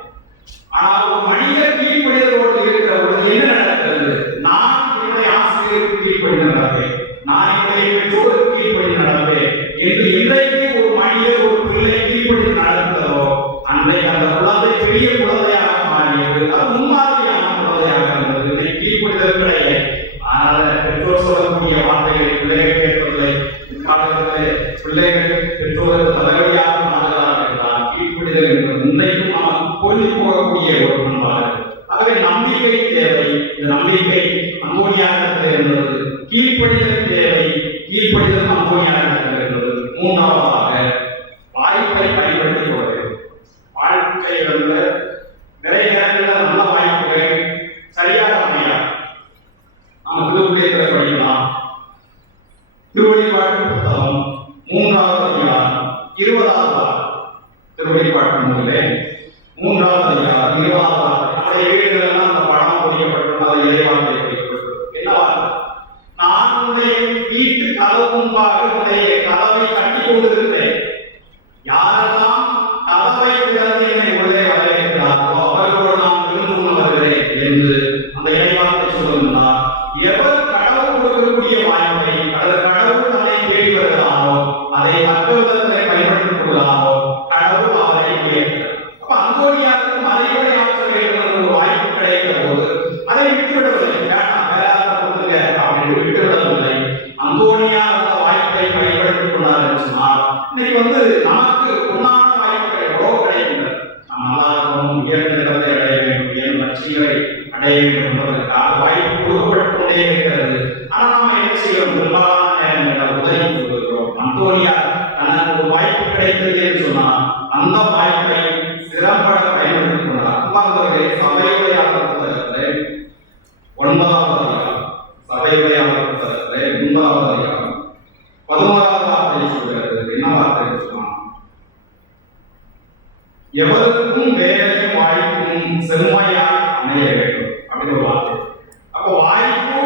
ஆனால் ஒரு மனிதர் கீழ்ப்படிதலோடு இருக்கிற பொழுது என்ன நடக்கிறது? நான் என்னுடைய ஆசிரியருக்கு கீழ்ப்படி நடப்பேன், நான் என்னுடைய பெற்றோருக்கு கீழ்ப்படி நடப்பேன் என்று என்றைக்கு ஒரு மனிதர் ஒரு பிள்ளை கீழ்ப்படி நடக்கிறதோ அன்றைக்கு அந்த குழந்தை பெரிய குழந்தையாக மாறியது. அது முன்மாதிரியான குழந்தையாக இருந்தது. இதை கீழ்ப்படிதல் கிடையாது. ஆனால் பெற்றோர் சொல்லக்கூடிய வார்த்தைகளை பிள்ளைகள் கேட்பதில்லை. இக்காலத்திலே பிள்ளைகள் பெற்றோருக்கு தலைவலியாக மாறுகிறார்கள் என்றால் கீழ்ப்படிதல் என்பது முன்னைக்கும் நாம் கொண்டு போகக்கூடிய ஒரு பண்பாடு. ஆகவே நம்பிக்கை தேவை. இந்த நம்பிக்கை அங்கோனியாக என்பது கீழ்ப்படிதல் தேவை. கீழ்ப்படிதல் அங்கோனியாக என்பது. மூன்றாவதாக வாய்ப்பை பயன்படுத்திக் கொள்ள வேண்டும். வாழ்க்கையில் நிறைய நேரங்களில் நல்ல வாய்ப்புகள் சரியாக அமையாது. நாம் திருவிழியத்தை படிக்கலாம். திருவழிபாட்டு புத்தகம் 3வது அதிகாரம் 20வது வாரம். திருவழிபாட்டு நூலிலே 3வது அதிகாரம் 20வது வாரம். நம்முடைய வீடுகளெல்லாம் அந்த படம் பொறிக்கப்பட்டிருக்கும். இறைவார்த்தை பொறிக்கப்பட்டிருக்கும். என்ன வார்த்தை? நான் உன்னுடைய வீட்டு கதவு முன்பாக உன்னுடைய கதவை கட்டி கொண்டிருக்கிறேன். யாரெல்லாம் கதவை திறந்து என்னை உள்ளே வரவேற்கிறார்களோ அவர்களோடு நான் விருந்து கொண்டு வருகிறேன் என்று அந்த இறைவார்த்தை சொல்லுகிறார். எவர் கடவுள் கொடுக்கக்கூடிய வாய்ப்பை அல்லது கடவுள் தன்னை தேடி வருகிறாரோ அதை தக்க விதத்தை பயன்படுத்திக் கொள்கிறாரோ கடவுள் அவரை உயர்த்தார். அப்ப அங்கோனியாருக்கு மறைமுறை ஆற்ற வேண்டும் என்ற ஒரு வாய்ப்பு கிடைக்கிற போது அதை விட்டுவிடவில்லை. அப்படின்னு விட்டுவிடவில்லை. அங்கோனியா அந்த வாய்ப்பை பயன்படுத்திக் கொண்டார் என்று சொன்னார். இன்னைக்கு நமக்கு உண்டான வாய்ப்புகள் எவ்வளவு கிடைக்கின்றன. நாம் நல்லா இருக்கணும், உயர்ந்த இடத்தை அடைய வேண்டும், உயர்ந்த லட்சியங்களை அடைய வேண்டும் என்பதற்காக வாய்ப்பு கொடுக்கப்பட்டுக் கொண்டே இருக்கிறது. ஆனால் நாம் என்ன செய்யணும்? பெரும்பாலான நேரங்களில் உதவி கொடுக்கிறோம். அந்தோனியா தனக்கு ஒரு வாய்ப்பு கிடைத்தது என்று சொன்னால் அந்த வாய்ப்பை சிறப்பாக பயன்படுத்திக் கொண்டார். அன்பார்ந்தவர்களே, சபையுடையாளர் புத்தகத்திலே 9வது அதிகாரம், சபையுடையாளர் புத்தகத்திலே 9வது அதிகாரம் 11வது வார்த்தை சொல்கிறது. என்ன வார்த்தை சொன்னால், எவருக்கும் வேலையும் வாய்ப்பும் செம்மையாக அமைய வேண்டும் அப்படின்னு ஒரு வார்த்தை. அப்போ வாய்ப்பு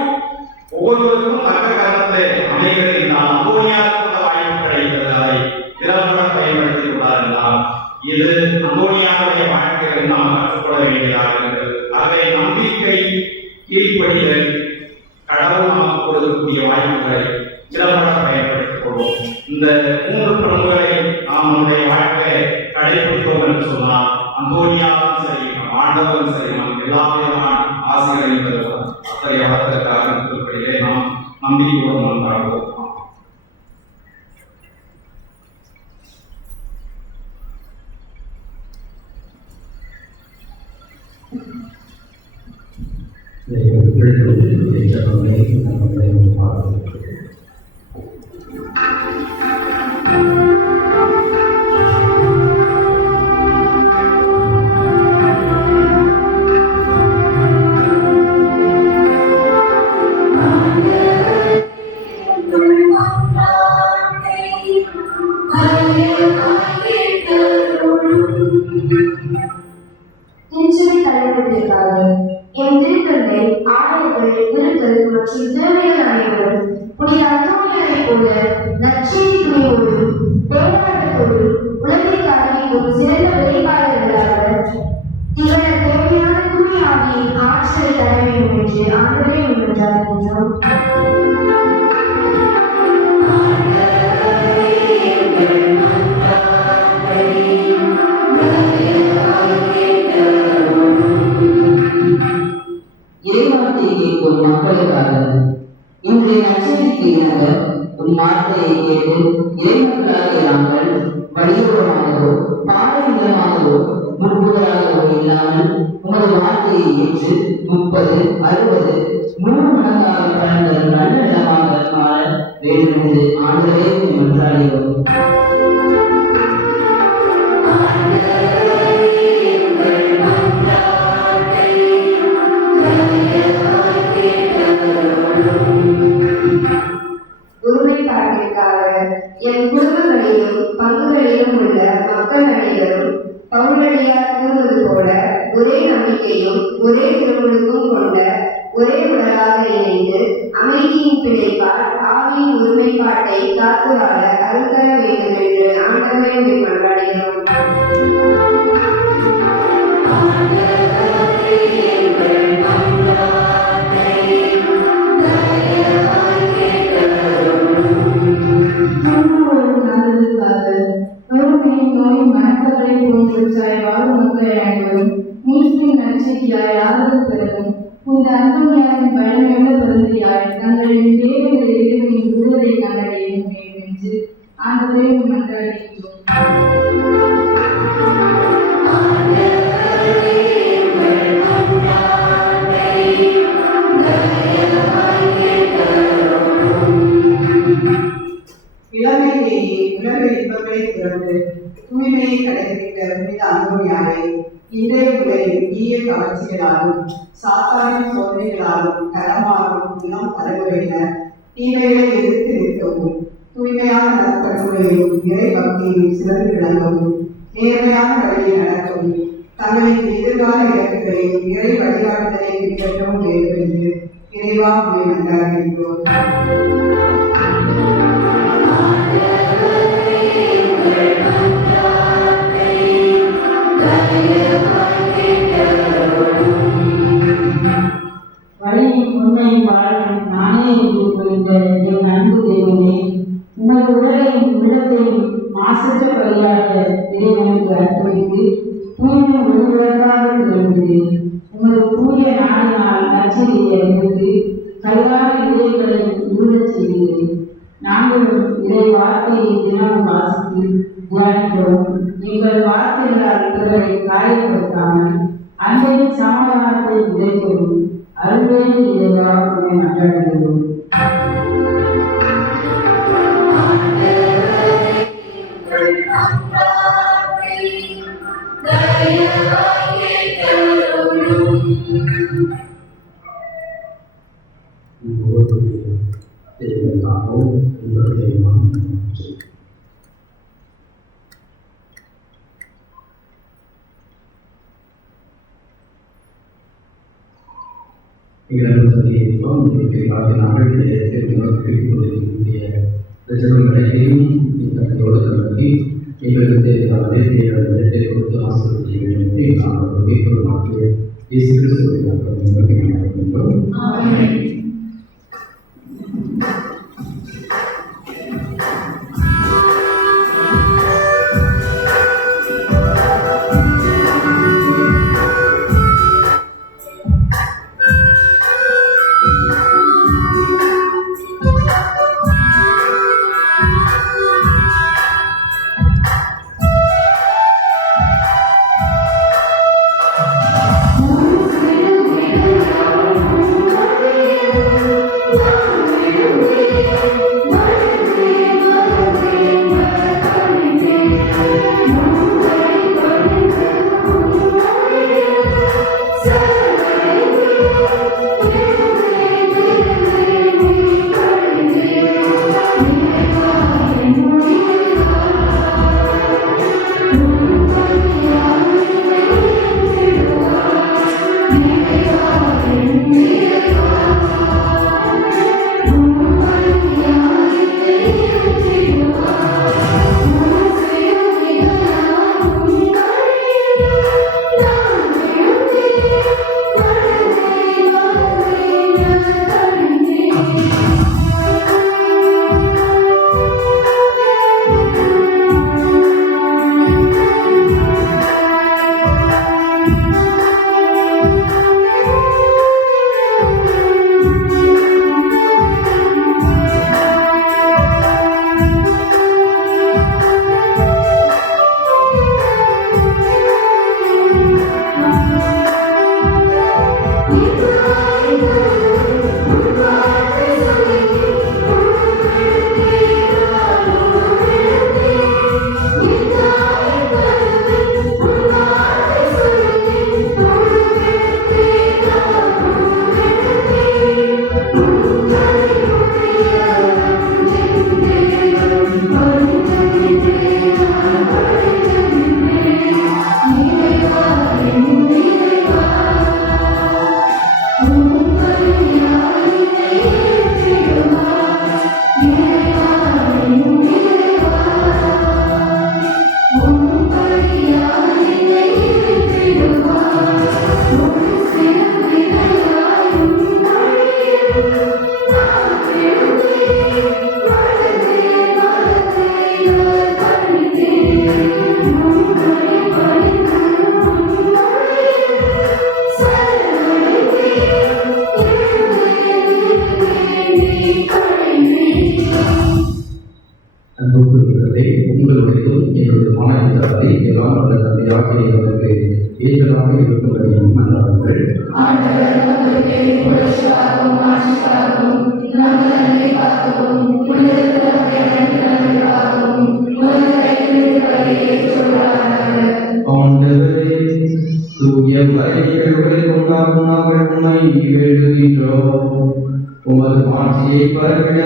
ஒவ்வொருவருக்கும் தக்க காலத்தை அமைகிறது என்றால் அந்தோனியாவுக்கு வாய்ப்பு கிடைக்கிறது. அதை திறம்பட பயன்படுத்திக் கொண்டார் என்றால் இது அந்தோனியாவுடைய வாழ்க்கையில் நாம் கற்றுக்கொள்ள வேண்டியதாக இருக்கிறது. ஆகவே நம்பிக்கை, கீழ்ப்படிதல், கடவுள் நமக்கு கொடுக்கக்கூடிய வாய்ப்புகளை திறம்பட பயன்படுத்திக் கொள்வோம். இந்த 3 பண்புகளை நாம் நம்முடைய வாழ்க்கையை கடைபிடித்தோம் என்று சொன்னால் அந்தோனியாவும் சரி, ஆண்டவரும் சரி, நமக்கு எல்லா விதமான ஆசைகளையும் தருவோம். அத்தகைய வளர்த்தற்காக திருப்பதியிலே நாம் நம்பிக்கையோடு நன்றாக என் திருத்தந்தை, ஆயர்கள், குருக்கள் மற்றும் திறமைகள் அனைவரும் புனித அந்தோனியாரை போல நற்செய்தி துணியோடு போராட்டத்தோடு உலகிற்கு அறிவிக்கும் சிறந்த விளைவாளர்களாக திகழ தேவையான தூய்மையாவியின் ஆற்றலை தர வேண்டும் என்று ஆண்டவரை முன்னின்றார்கின்றோம். இறைவார்த்தையை கேட்கும் மக்களுக்காக இன்றைய நற்செய்திக்கு இணங்க உன் வார்த்தையை கேட்டு இறைமக்களாகிய நாங்கள் வலியுறமாகவோ பாரம்பரியமாகவோ முற்புதலாகவோ இல்லாமல் உமது வார்த்தையை ஏற்று 30, 60, 100 மடங்காக பலன் தரும் நல்ல இடமாக மாற வேண்டும் என்று ஆண்டவரே மன்றாடுகிறோம். ஒருமைப்பாட்டிற்காக என் குடும்பங்களிலும் பங்குகளிலும் உள்ள மக்கள் அனைவரும் பவுலடியார் கூறுவது போல ஒரே நம்பிக்கையும் ஒரே திருமுழுக்கும் கொண்ட ஒரே உடலாக இணைந்து அமைதியின் பிழைப்பால் ஆவியின் ஒருமைப்பாட்டை காத்து வாழ அருள் தர வேண்டும் என்று ஆண்டவரை கொண்டாடுகிறோம். நோய் மனக்கவலை போன்றவற்றாய் வாழும் மக்கள் அனைவரும் மீட்பின் நற்செய்தியாய் ஆறுதல் பெறவும் இந்த அந்தோனியாரின் பயனுள்ள பிறந்தையாய் தங்களின் தேவைகளை இறைவனின் விடுதலை கண்டடையவும் வேண்டும் என்று ஆண்டவரை மன்றாடுகின்றோம். இளமையிலேயே உலக இன்பங்களை திறந்து தூய்மையை கடைபிடித்த புனித அந்தோனியாரை இன்றைய உலகில் தீய கவர்ச்சிகளாலும் சாத்தானின் சோதனைகளாலும் கரமாறும் இனம் தலைமுறையினர் தீமைகளை எதிர்த்து நிற்கவும் தூய்மையான நற்பண்புகளையும் இறை பக்தியையும் சிறந்து விளங்கவும் நேர்மையான வழியில் நடக்கவும் தங்களின் எதிர்கால இலக்குகளையும் இறை வழிகாட்டுதலை பின்பற்றவும் வேண்டும் என்று இறைவா உண்மை நன்றாகின்றோம். வழியும் உண்மையும் வாழும் நானே என்று புரிந்த என் அன்பு தெய்வமே, உமது உடலையும் உள்ளத்தையும் மாசற்ற பலியாக இறைவனுக்கு அர்ப்பணித்து தூய்மை ஒளிவிளக்காக திகழ்கிறேன். உமது தூய நாடினால் நற்செய்தியை அறிவித்து கைகால இதயங்களையும் உருளச் செய்கிறேன். நாங்களும் இறை வார்த்தையை தினமும் வாசித்து தியானிக்கிறோம். எங்கள் வார்த்தைகளால் பிறரை காயப்படுத்தாமல் அன்பையும் சமாதானத்தை விதைக்கவும் அருள்வேலி இறைவா உம்மை மன்றாடுகிறோம். What? அன்புக்குரியவர்களே, உங்களுடையதும் என்னுடைய மாணவர்களை எல்லாம் அந்த தந்தையாக அவருக்கு ஏற்றதாக இருக்கும்படியும் மன்றாடுங்கள். ஆண்டவரே, தூய மறைகளை கொண்டாடும் நாங்கள் உம்மை வேண்டுகின்றோம். உமது ஆட்சியை பரவிட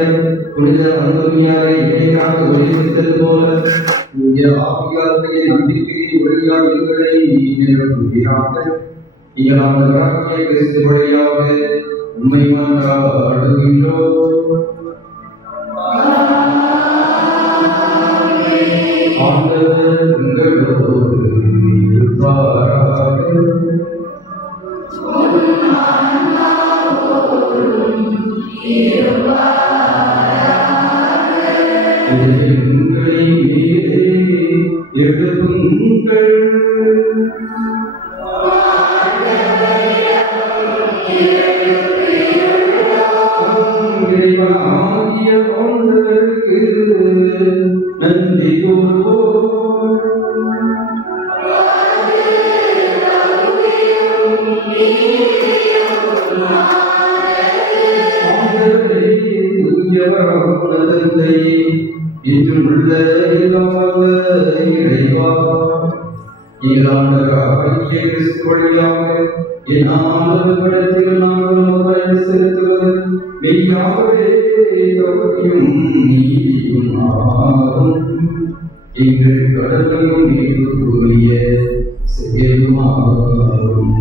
புனித அந்தோனியாரை இடையாக ஒளிவித்தது போல தூய ஆவியாருடைய நம்பிக்கையை வழியாக எங்களை நிரப்புகிறார்கள். இயலாமவராகிய கிறிஸ்து வழியாக உம்மை மன்றாடுகின்றோம். ஆண்டவர் உங்களோடு இருப்பாராக. உங்களை மீதே எழுப்புங்கள். இறைவனாகிய ஆண்டவருக்கு நன்றி கூறுவோம். ஆண்டவரே, தூயவரான தந்தையே, இன்றுமுள்ள இல்லாத இறைவா, இயலாண்டவராகிய கிறிஸ்து வழியாக என் ஆண்டவரிடத்தில் நாங்கள் உமக்கு செலுத்துவது மெய்யாகவே தகுதியும் நீதியும் ஆகும். எங்கள் கடமையும் மீட்புக்குரிய செயலுமாகும்.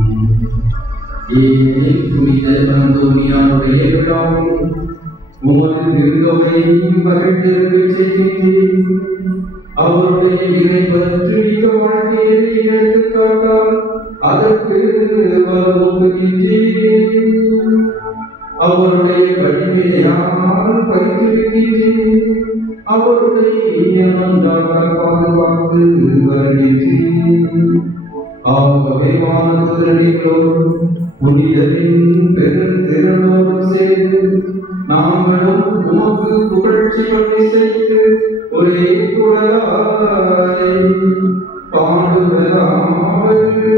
ஏனெனில் புனித அந்தோனியாருடைய விழாவில் உமது திருந்தொகையை மகிழ்ந்திருக்கச் செய்கின்றேன். அவருடைய இறைபற்றிய வாழ்க்கையை எடுத்துக்காட்டால் அதற்கு வரவுகின்றேன். அவருடைய வலிமையால் பயிற்றுவிக்கின்றேன். அவருடைய நன்றாக பாதுகாத்து வருகின்றேன். ஆகவே வானதூதர்களோடு புனிதரின் பெருந்திரளோடு சேர்ந்து நாங்களும் உமக்கு புகழ்ச்சி பண்ணி செய்து ஒரே குரலாய் பாடுவதாவது.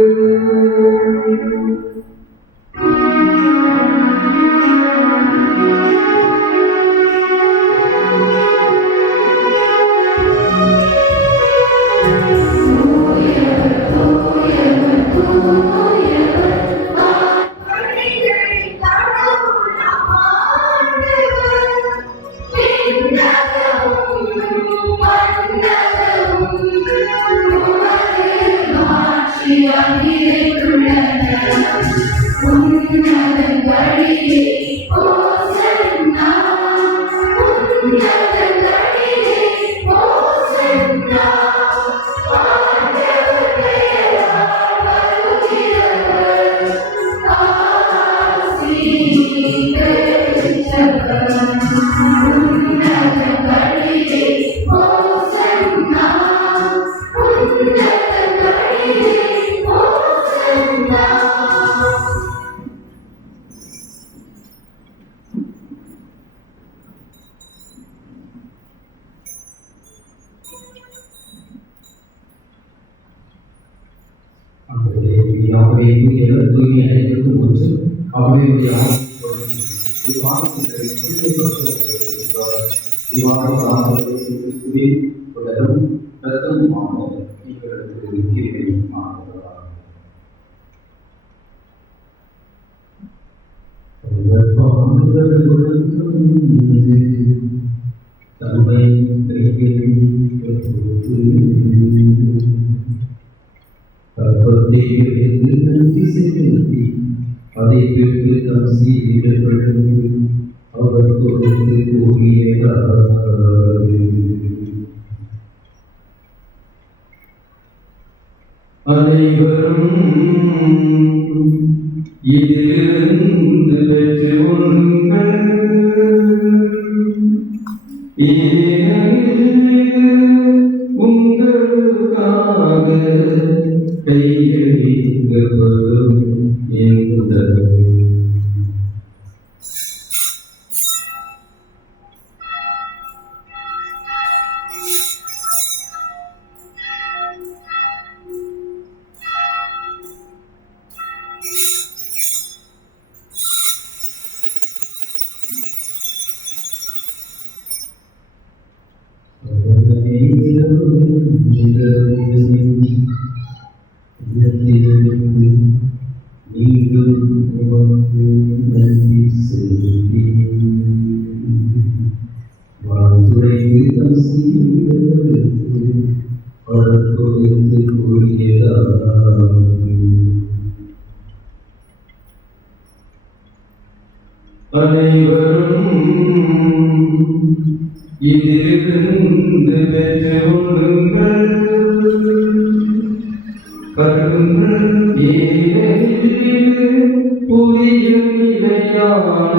அதை பெற்று தம் சீடர்களுக்கு அவர் கொடுத்து கூறியதாவது: அனைவரும் இதிலிருந்து பெற்று உண்ணுங்கள். ஏனெனில் உங்களுக்காக கையளிக்கப்படும் என் உடல். உயர்த்தியெழுந்து மீண்டும் உமக்கு நன்றி செலுத்தி வாழ்த்துரைத்து நம் சீடர்களுக்கு பழக்கொடுத்து கூறியதாவது அனைவரும் இதிலிருந்து பெற்று உண்ணுங்கள் கருங்கள் ஏனெனில் புதிய நிலையான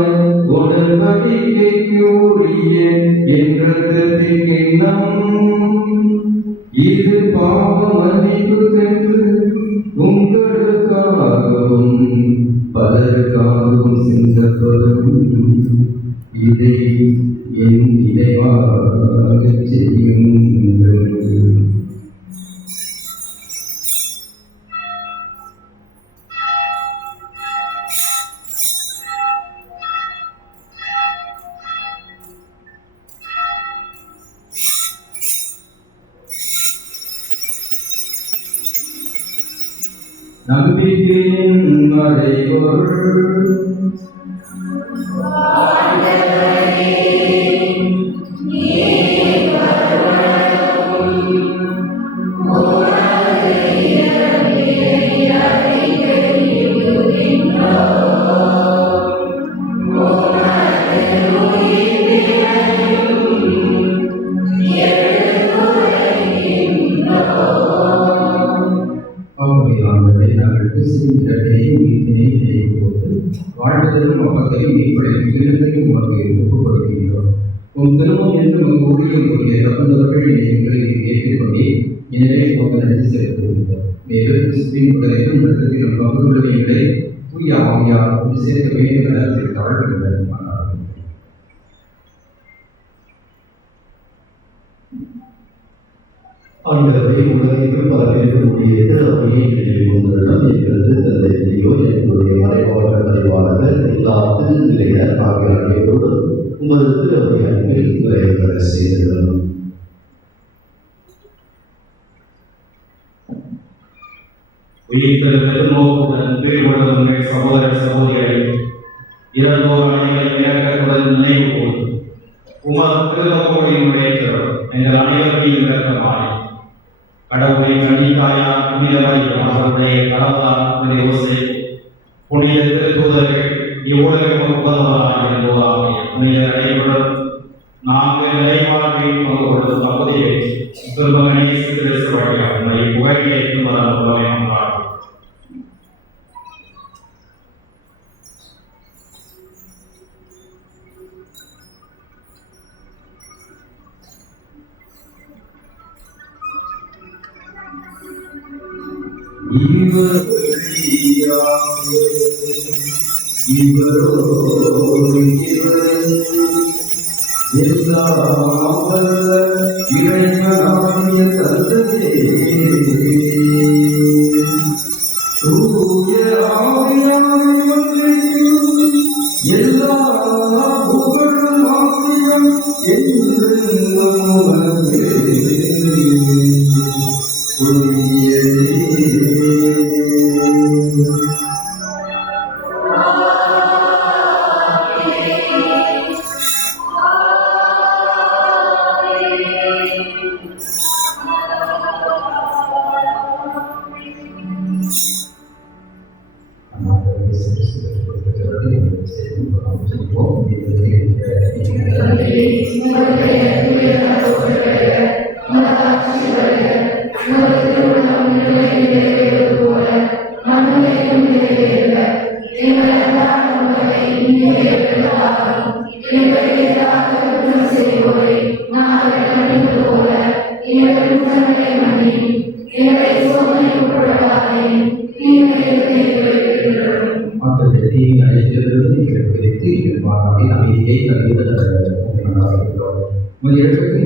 உடன்படிக்கைக்கு உரிய எங்களது கிண்ணம் இது பாவ மன்னிப்புக்கென்று உங்களுக்காகவும் பலருக்காகவும் சிந்தப்படும் இதை என் நினைவாக செய்யுங்கள். நம்பிக்கையின் மறைபொருள் வாழ்வதையும் அப்பத்தையும் மீன்படையும் இருந்தையும் உமக்கு ஒப்புக் கொடுக்கின்றோம். உம் திருமணம் என்று உமக்கு ஊழியம் புரிய தகுந்தவர்கள் எங்களை ஏற்றுக்கொண்டே எனவே உமக்கு நன்றி செலுத்துகின்றோம். மேலும் கிறிஸ்துவின் உடலிலும் இரத்தத்திலும் பங்குள்ள எங்களை தூய ஆவியார் ஒன்று சேர்க்க வேண்டும் என தாழ்வுகள் ஆனார்கள். ஆண்டவரை உலகிற்கு பரப்பியிருக்கக்கூடிய அவையை நினைவு கொண்டிடம் எங்களது தந்தையோ எங்களுடைய மறைவாக அறிவாளர்கள் எல்லா திருநிலையினர் ஆகியோரோடு உமது திருவை அன்பில் விரைவர செய்திருந்தோம். உயிர்த்தெழுதல் நோக்குடன் உயிர்கொள்ளும் உங்கள் சகோதர சகோதரிகளை இறந்தோர் அனைவரை இறக்கத்துடன் நினைவு கூர்ந்து உமது திருநோக்கோடின் உரைக்கிறோம். எங்கள் அனைவரையும் இறக்கமாய் கடவுளை கண்ணித்தாயார் புனிதவரை அவருடைய கடவுளார் புனித யோசை புனித திருத்தூதர்கள் இவ்வுலகம் உபதவராக இருந்தோராகிய புனித அனைவருடன் நாங்கள் நிலைவாழ்வில் பங்கு கொள்ளும் தகுதியை திருமகனை சிறுசு வழியாக உண்மை புகழேற்று வரலாம்.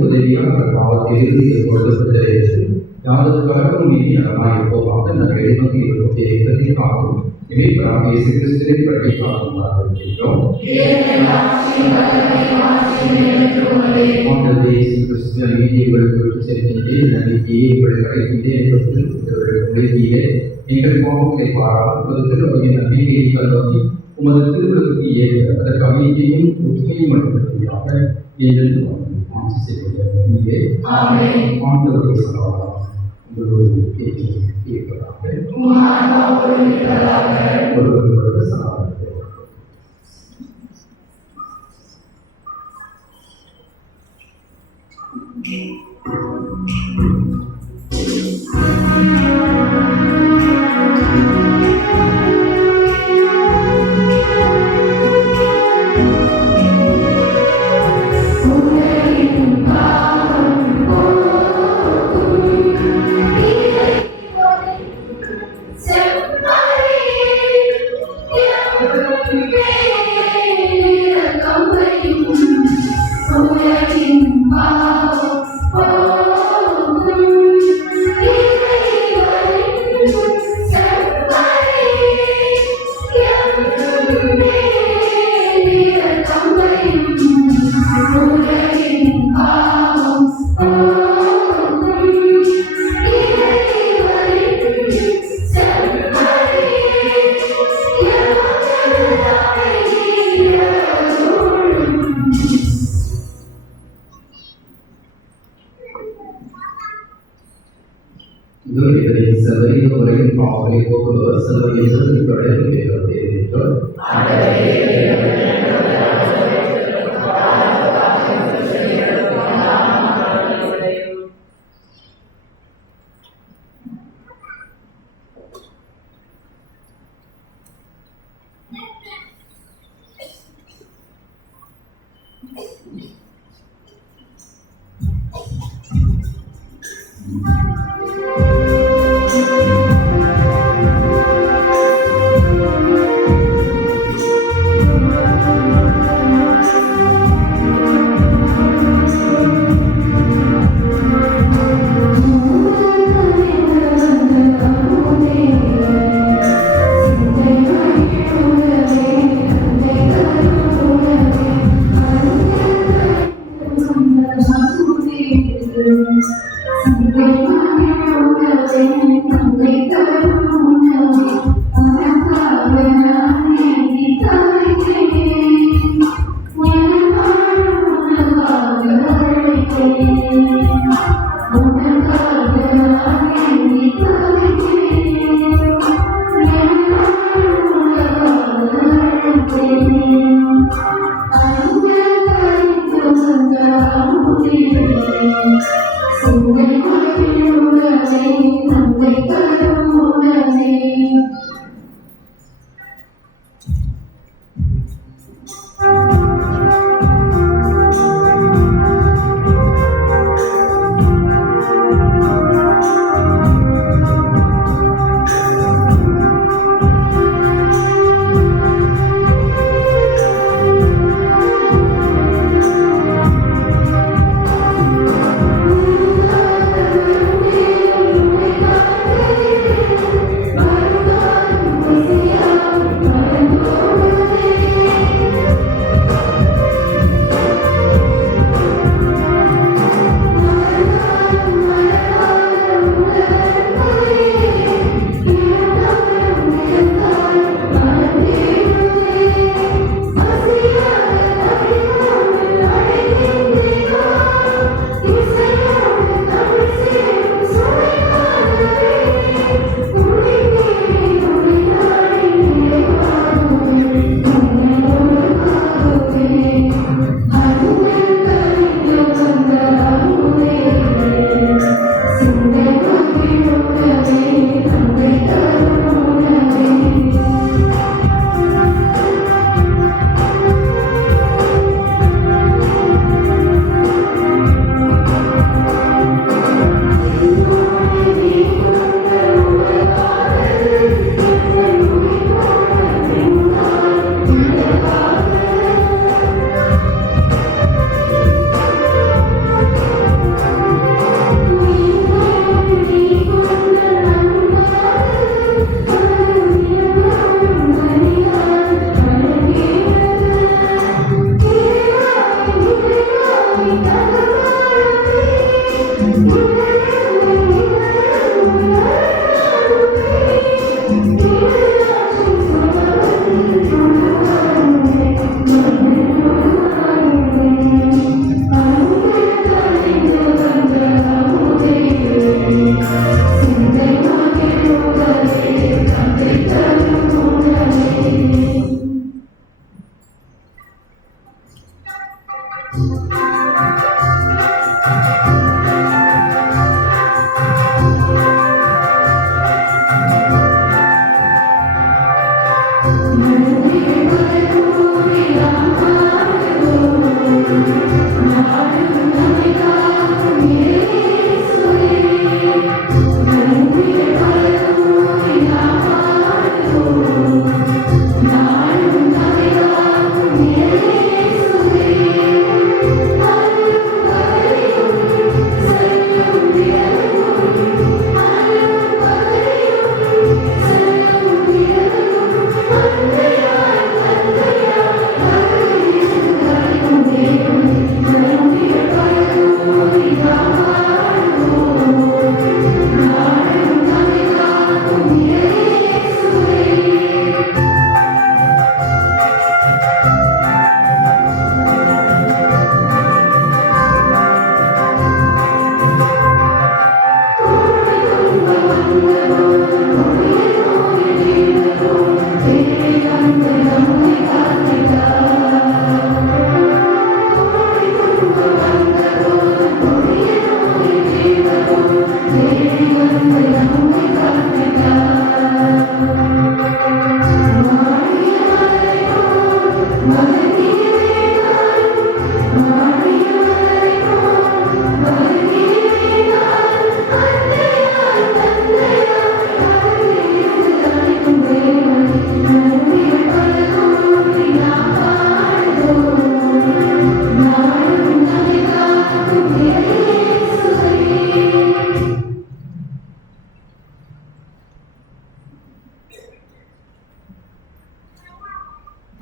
உதவியாக பாவத்தில் இருந்து கொடுக்கப்பட்டது யாவது கலக்கும் மீறி அறமாயிருப்போமாக நாங்கள் எதிர்நோக்கி காக்கும் இணைப்பராக இயேசு கிறிஸ்துவை பற்றி பார்க்குமாறு இருக்கிறோம். ஆண்டவரே இயேசு கிறிஸ்து அமைதியை உங்களுக்கு செலுத்தினேன், நம்பிக்கையை உங்களுக்கு அழைக்கின்றேன் என்பது உலகிலே நீங்கள் பாவங்களை பாராமல் திருவகையின் நம்பிக்கையை கல்வி உமது திருவிழத்துக்கு ஏற்ப அதற்கு அமைதியையும் ஒற்றுமையும் அளிப்பதற்காக நீங்கள் ஆட்சி செய்வதே ஆண்டவரை சமாதானம் உங்களோடு கேட்பதாக ஒருவரோடு சமாதானம்.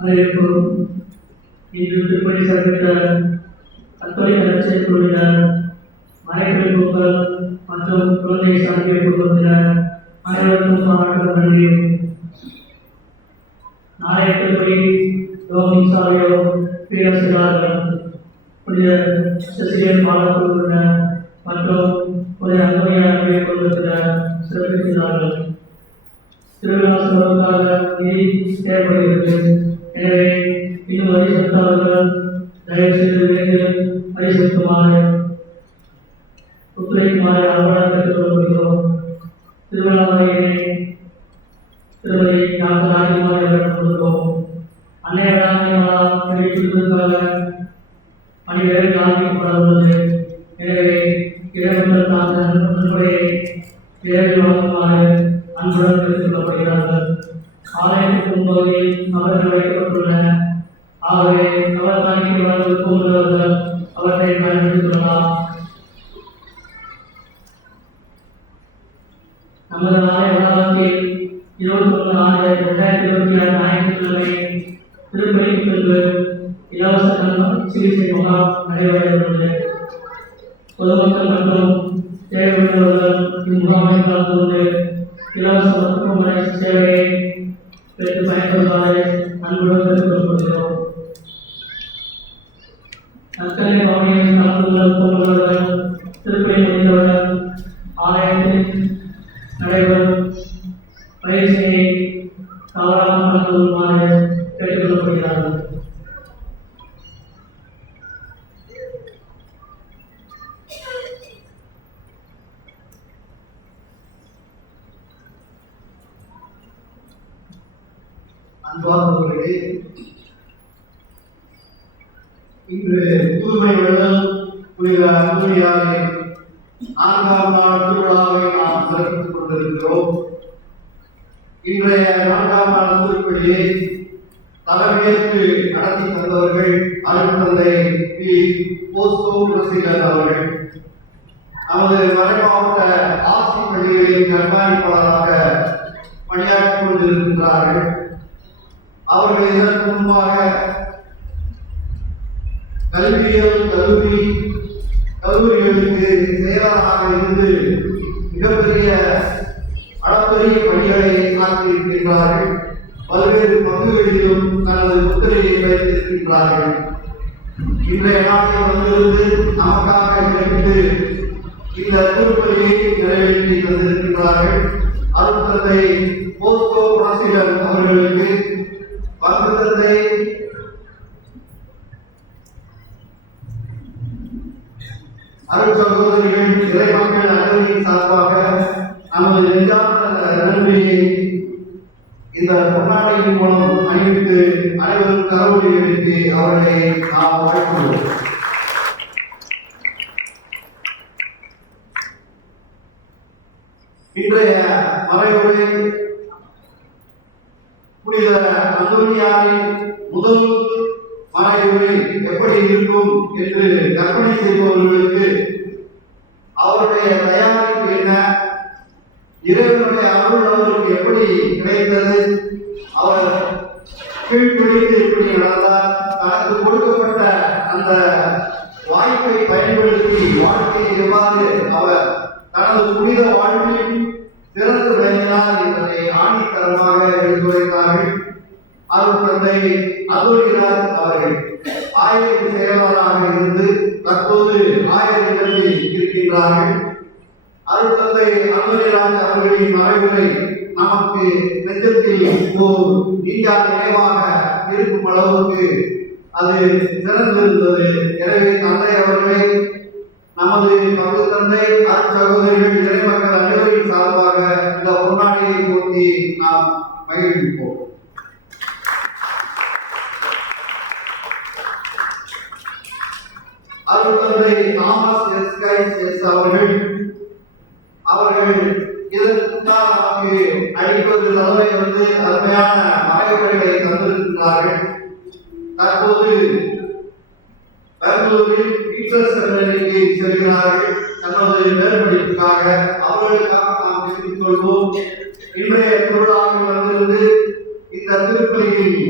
அதேபோல் இன்று திருப்பணி சிறப்பித்த கத்தோலிக்க நற்செய்தி குழுவினர், மறைக்கல்வி பூக்கள் மற்றும் குழந்தை சார்பிய குடும்பத்தினர் அனைவருக்கும் பாராட்டு நன்றியும். நாளைய திருப்பணி ரோமிசாரியோ பீடசிலார்கள், புனித செசிலியன் பாலக்குழுவினர் மற்றும் புனித அந்தோனியார் குடும்பத்தினர் சிறப்பிக்கிறார்கள். திருவிழா செலவுக்காக நிதி தேவைப்படுகிறது. எனவே இன்னும் வரி செலுத்தாதவர்கள் தயவு செய்து விரைந்து வரி செலுத்துமாறு ஒத்துழைக்குமாறு அலுவலகம் கேட்டுக்கொள்ளப்படுகிறோம். திருவிழா வரையினை திருமதி டாக்டர் ராஜகுமாரி அவர்கள் கொடுக்கிறோம். அன்னைய வேளாண்மைக்காக பணிகளை ஆரம்பிக்கப்பட உள்ளது. எனவே இறைவனுக்கான நன்கொடையை விரைவில் வழங்குமாறு அன்புடன் தெரிவித்துக் கொள்ளப்படுகிறார்கள். ஆலயத்திற்கு முன்பகுதியில் அவர்கள் வைக்கப்பட்டுள்ள ஆகவே அவர் தனிக்கு வந்து கூறுகிறவர்கள் அவற்றை பயன்படுத்திக் கொள்ளலாம். நமது ஆலய வளாகத்தில் 21/6/2026 ஞாயிற்றுக்கிழமை திருப்பலிக்கு பின்பு இலவச கண் சிகிச்சை முகாம் நடைபெற உள்ளது. பொதுமக்கள் மற்றும் தேவையுள்ளவர்கள் இம்முகாமில் கலந்து கொண்டு இலவச மருத்துவமனை சேவையை பெற்று பயன்படுமாறு அன்புடன் கேட்டுக்கொள்ளப்படுகிறோம். நற்கரை பவனியில் கலந்து கொள்வதுடன் திருப்பலி முடிந்தவுடன் ஆலயத்தில் நடைபெறும் பயிற்சியை தவறாமல் கலந்து கொள்ளுமாறு கேட்டுக்கொள்ளப்படுகிறார்கள். அன்பார்ந்தவர்களே, இன்று தூய்மை வெள்ளம் புனித அந்தோனியாரின் 4ஆம் நாள் திருவிழாவை நாம் சிறப்பித்துக் கொண்டிருக்கிறோம். இன்றைய 4ஆம் நாள் திருப்பலியை தலைமையேற்று நடத்தி தந்தவர்கள் அருட்தந்தை பி. போஸ்கோ ரசிகர் அவர்கள். நமது மறைமாவட்ட ஆசி பள்ளிகளின் கண்காணிப்பாளராக பணியாற்றிக் கொண்டிருக்கின்றார்கள். அவர்கள் இதற்கு முன்பாக கல்வியியல் கல்லூரிகளுக்கு செயலராக இருந்து மிகப்பெரிய அளப்பரிய பணிகளை ஆற்றியிருக்கின்றார்கள். பல்வேறு பங்குகளிலும் தனது முத்திரையை வைத்திருக்கின்றார்கள். இன்றைய நாளில் வந்திருந்து நமக்காக கிடைத்து இந்த திருப்பலியை நிறைவேற்றி தந்திருக்கின்றார்கள். அருட்தந்தை போஸ்கோ ரசிகர் அவர்களுக்கு பங்குத்தந்தை அருள் சகோதரிகள் இறைமக்கள் அனைவரின் சார்பாக நமது நெஞ்சார்ந்த நன்றியை இந்த பொன்னாடையின் மூலம் அணிவித்து அனைவரும் கரவொலி எழுப்பி அவர்களை நாம் வாழ்த்துவோம். இன்றைய மறைவுரை புனித அந்தோனியாரின் முதல் மறைவுரை எப்படி இருக்கும் என்று கற்பனை செய்பவர்களுக்கு அவருடைய தயாரிப்பு என்ன, இறைவனுடைய அருள் அவருக்கு எப்படி கிடைத்தது, அவர் கீழ்ப்பிடித்து எப்படி நடந்தார், தனக்கு கொடுக்கப்பட்ட அந்த வாய்ப்பை பயன்படுத்தி வாழ்க்கையை எவ்வாறு அவர் தனது புனித வாழ்வில் சிறந்து விளங்கினார் என்பதை ஆணித்தரமாக எடுத்துரைத்தார்கள். அருட்தந்தை அந்தோனியார் அவர்கள் ஆயரின் செயலாளராக இருந்து தற்போது ஆயரிடத்தில் இருக்கின்றார்கள். அருட்தந்தை அந்தோனியார் அவர்களின் மறைவுரை நமக்கு நெஞ்சத்தில் ஓர் நீங்கா நினைவாக இருக்கும் அளவுக்கு அது சிறந்திருந்தது. எனவே தந்தை அவர்களை நமது பங்கு தந்தை சகோதரிகள் இறைமக்கள் அனைவரின் சார்பாக இந்த பொன்னாடியை போட்டி நாம் மகிழ்விப்போம். அருட்தந்தை தாமஸ் எஸ் அவர்கள் இதற்குத்தான் நமக்கு அடிப்பது தடவை அருமையான மறைவுரைகளை தந்திருக்கின்றார்கள். தற்போது பெங்களூரில் டீச்சர்ஸ் செமினரிக்கு செல்கிறார்கள் தனது மேற்படிப்புக்காக. அவர்களுக்காக நாம் தெரிவித்துக் கொள்வோம். இன்றைய திருவிழாவில் வந்திருந்து இந்த திருப்பலியில்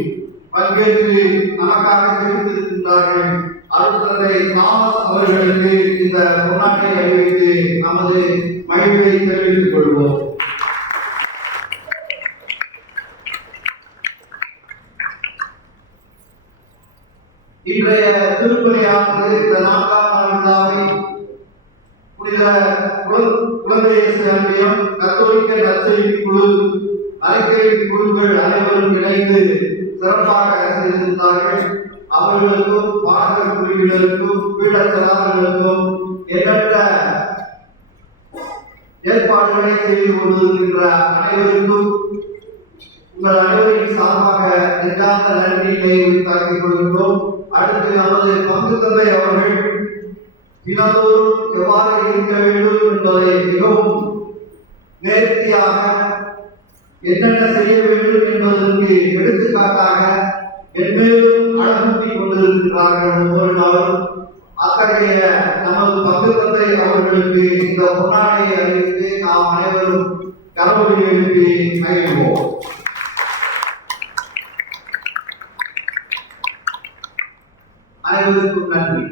பங்கேற்று நமக்காக தெரிவித்திருக்கின்றார்கள். அருட்தந்தை தாமஸ் அவர்களுக்கு இந்த பொன்னாட்டை அறிவித்து நமது மகிழ்வை தெரிவித்துக் கொள்வோம். இன்றைய திருப்பலியானது இந்த 4ஆம் நாள் விழாவை புனித குழந்தை இயேசு அன்பியம் கத்தோலிக்க நற்செய்தி குழு அறிக்கை குழுக்கள் அனைவரும் இணைந்து சிறப்பாக செய்திருந்தார்கள். அவர்களுக்கும் பாடகர் குழுவினருக்கும் பீடச்சலாளர்களுக்கும் எண்ணற்ற ஏற்பாடுகளை செய்து கொண்டிருக்கின்ற அனைவருக்கும் உங்கள் அனைவரின் சார்பாக நெஞ்சார்ந்த நன்றியை உரித்தாக்கிக் கொள்கின்றோம். அடுத்து நமது பங்கு தந்தை அவர்கள் தினந்தோறும் எவ்வாறு இருக்க வேண்டும் என்பதை மிகவும் நேர்த்தியாக என்னென்ன செய்ய வேண்டும் என்பதற்கு எடுத்துக்காட்டாக என்மேலும் அழகூட்டி கொண்டிருக்கிறார்கள் ஒவ்வொரு நாளும். அத்தகைய நமது பங்கு தந்தை அவர்களுக்கு இந்த பொன்னாடையை அறிவித்து நாம் அனைவரும் கரவொலி எழுப்பி மகிழ்வோம். அனைவருக்கும் நன்றி.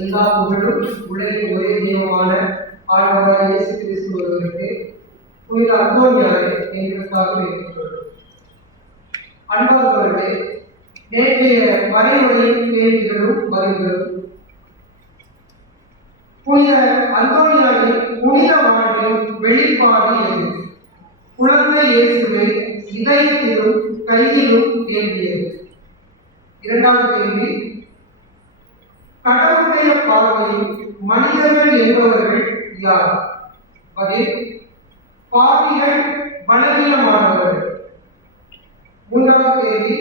எல்லா புகழும் உலகின் ஒரே தெய்வமான ஆண்டவராகிய இயேசு கிறிஸ்து ஒருவருக்கு புனித அந்தோனியாரை எங்களுக்காக வேண்டிக்கொள்கிறோம். அன்பார்ந்தவர்களே, நேற்றைய மறைமுறையின் கேள்விகளும் பதில்களும் புனித அந்தோனியாரின் புனித வாழ்வின் வெளிப்பாடு எது? குழந்தை இயேசுவை இதயத்திலும் கையிலும் ஏந்தியது. இரண்டாவது கேள்வி, கடவுளுடைய பார்வையில் மனிதர்கள் என்பவர்கள் யார்? பதில், பாவிகள், பலவீனமானவர்கள். மூன்றாவது கேள்வி,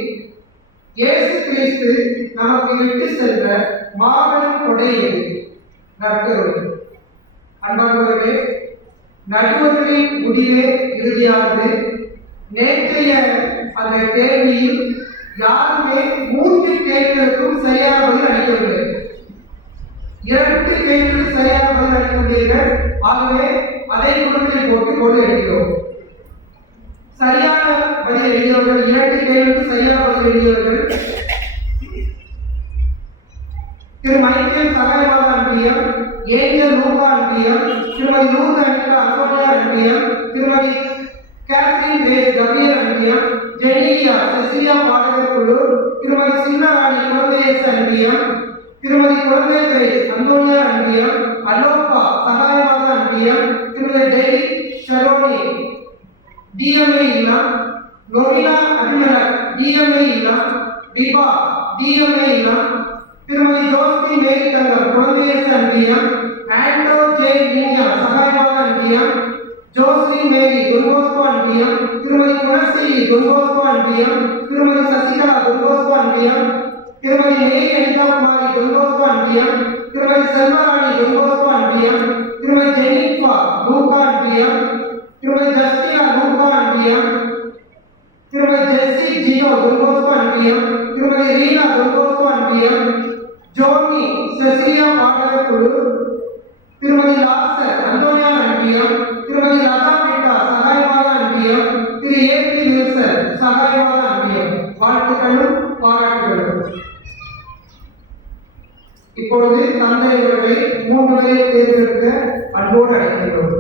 இயேசு கிறிஸ்து நமக்கு விட்டு சென்ற மாபெரும் கொடை எது? நற்கருணை. அன்பார்ந்தவர்களே, நடுவர்களின் முடிவே இறுதியானது. நேற்றைய அந்த கேள்வியில் யாருமே 3 கேள்விகளுக்கும் சரியான பதில் அளிக்கவில்லை. 2 கேள்விகளுக்கு சரியான பதில் அளிக்கவில்லைகள். ஆகவே அதை குழுக்களில் போட்டு கொண்டு எழுதியோம். சரியான பதில் எழுதியவர்கள் 2 கேள்விகளுக்கு சரியான பதில் எழுதியவர்கள் திரு மைக்கேல் சகாயமாதா அன்பியம், ஏஞ்சல் லூகா அன்பியம், திருமதி லூகா அனிகா அசோனியா அன்பியம், திருமதி கேத்ரின் தேஸ் கபியர் அன்பியம், ஜெனிலியா செசிலியா பாடகர் குழு, திருமதி சின்னராணி குழந்தையேசு அன்பியம், திருமதி குழந்தை கிரேஸ் அந்தோனியா அன்பியம், அலோகா சகாயமாதா அன்பியம், திருமதி டெய்லி ஷரோனி டிஎம்ஏ இல்லம், லோவினா அபிமலக் டிஎம்ஏ இல்லம், டிபா டிஎம்ஏ இல்லம், திருமதி ஜோஸ்பின் மேரி தங்கம் குழந்தையேசு அன்பியம், ஆண்டோ ஜே நீங்கா சகாயமாதா அன்பியம், ஜோஸ்லின் மேரி துன்போஸ்கோ அன்பியம், திருமதி குணஸ்ரீ துன்போஸ்கோ அன்பியம், திருமதி சசிகலா துன்போஸ்கோ அன்பியம், திருமதி மேரி அனிதா குமாரி துன்போஸ்கோ அன்பியம், திருமதி செல்வராணி துன்போஸ்கோ அன்பியம், திருமதி ஜெனிஃபா லூகா அன்பியம், திருமதி ஜஸ்டினா லூகா அன்பியம், திருமதி ஜெஸ்ஸி ஜியோ துன்போஸ்கோ அன்பியம், திருமதி ரீனா துன்போஸ்கோ அன்பியம், ஜோனி செசிலியா பாடகர் குழு, திருமதி லாசர் அந்தோனியா அன்பியம், திருமதி லதா பிட்டா சகாயமாதா அன்பியம், திரு ஏபி வில்சன் சகாயமாதா அன்பியம். வாழ்த்துக்களும் பாராட்டுகளும். இப்பொழுது தந்தை அவர்களை 3 பேரை தேர்ந்தெடுக்க அன்போடு அழைக்கின்றோம்.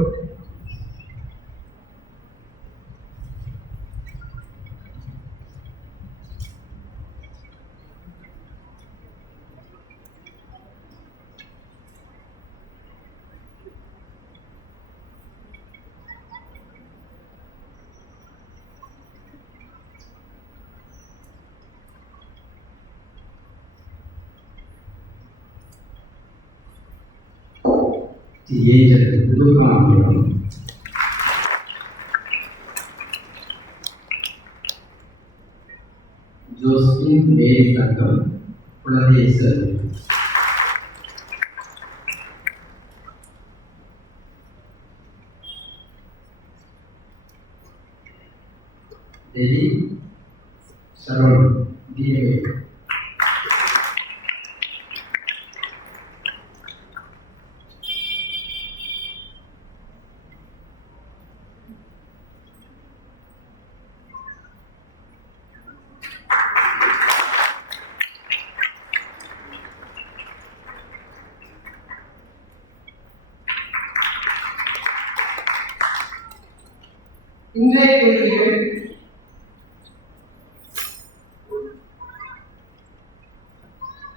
ஏஞ்சல் லூகா அன்பியம், ஜோஸ்பின் மேரி தங்கம் குழந்தையேசு அன்பியம், டெய்லி ஷரோனி டிஎம்ஏ, இன்றைய கேள்விகள்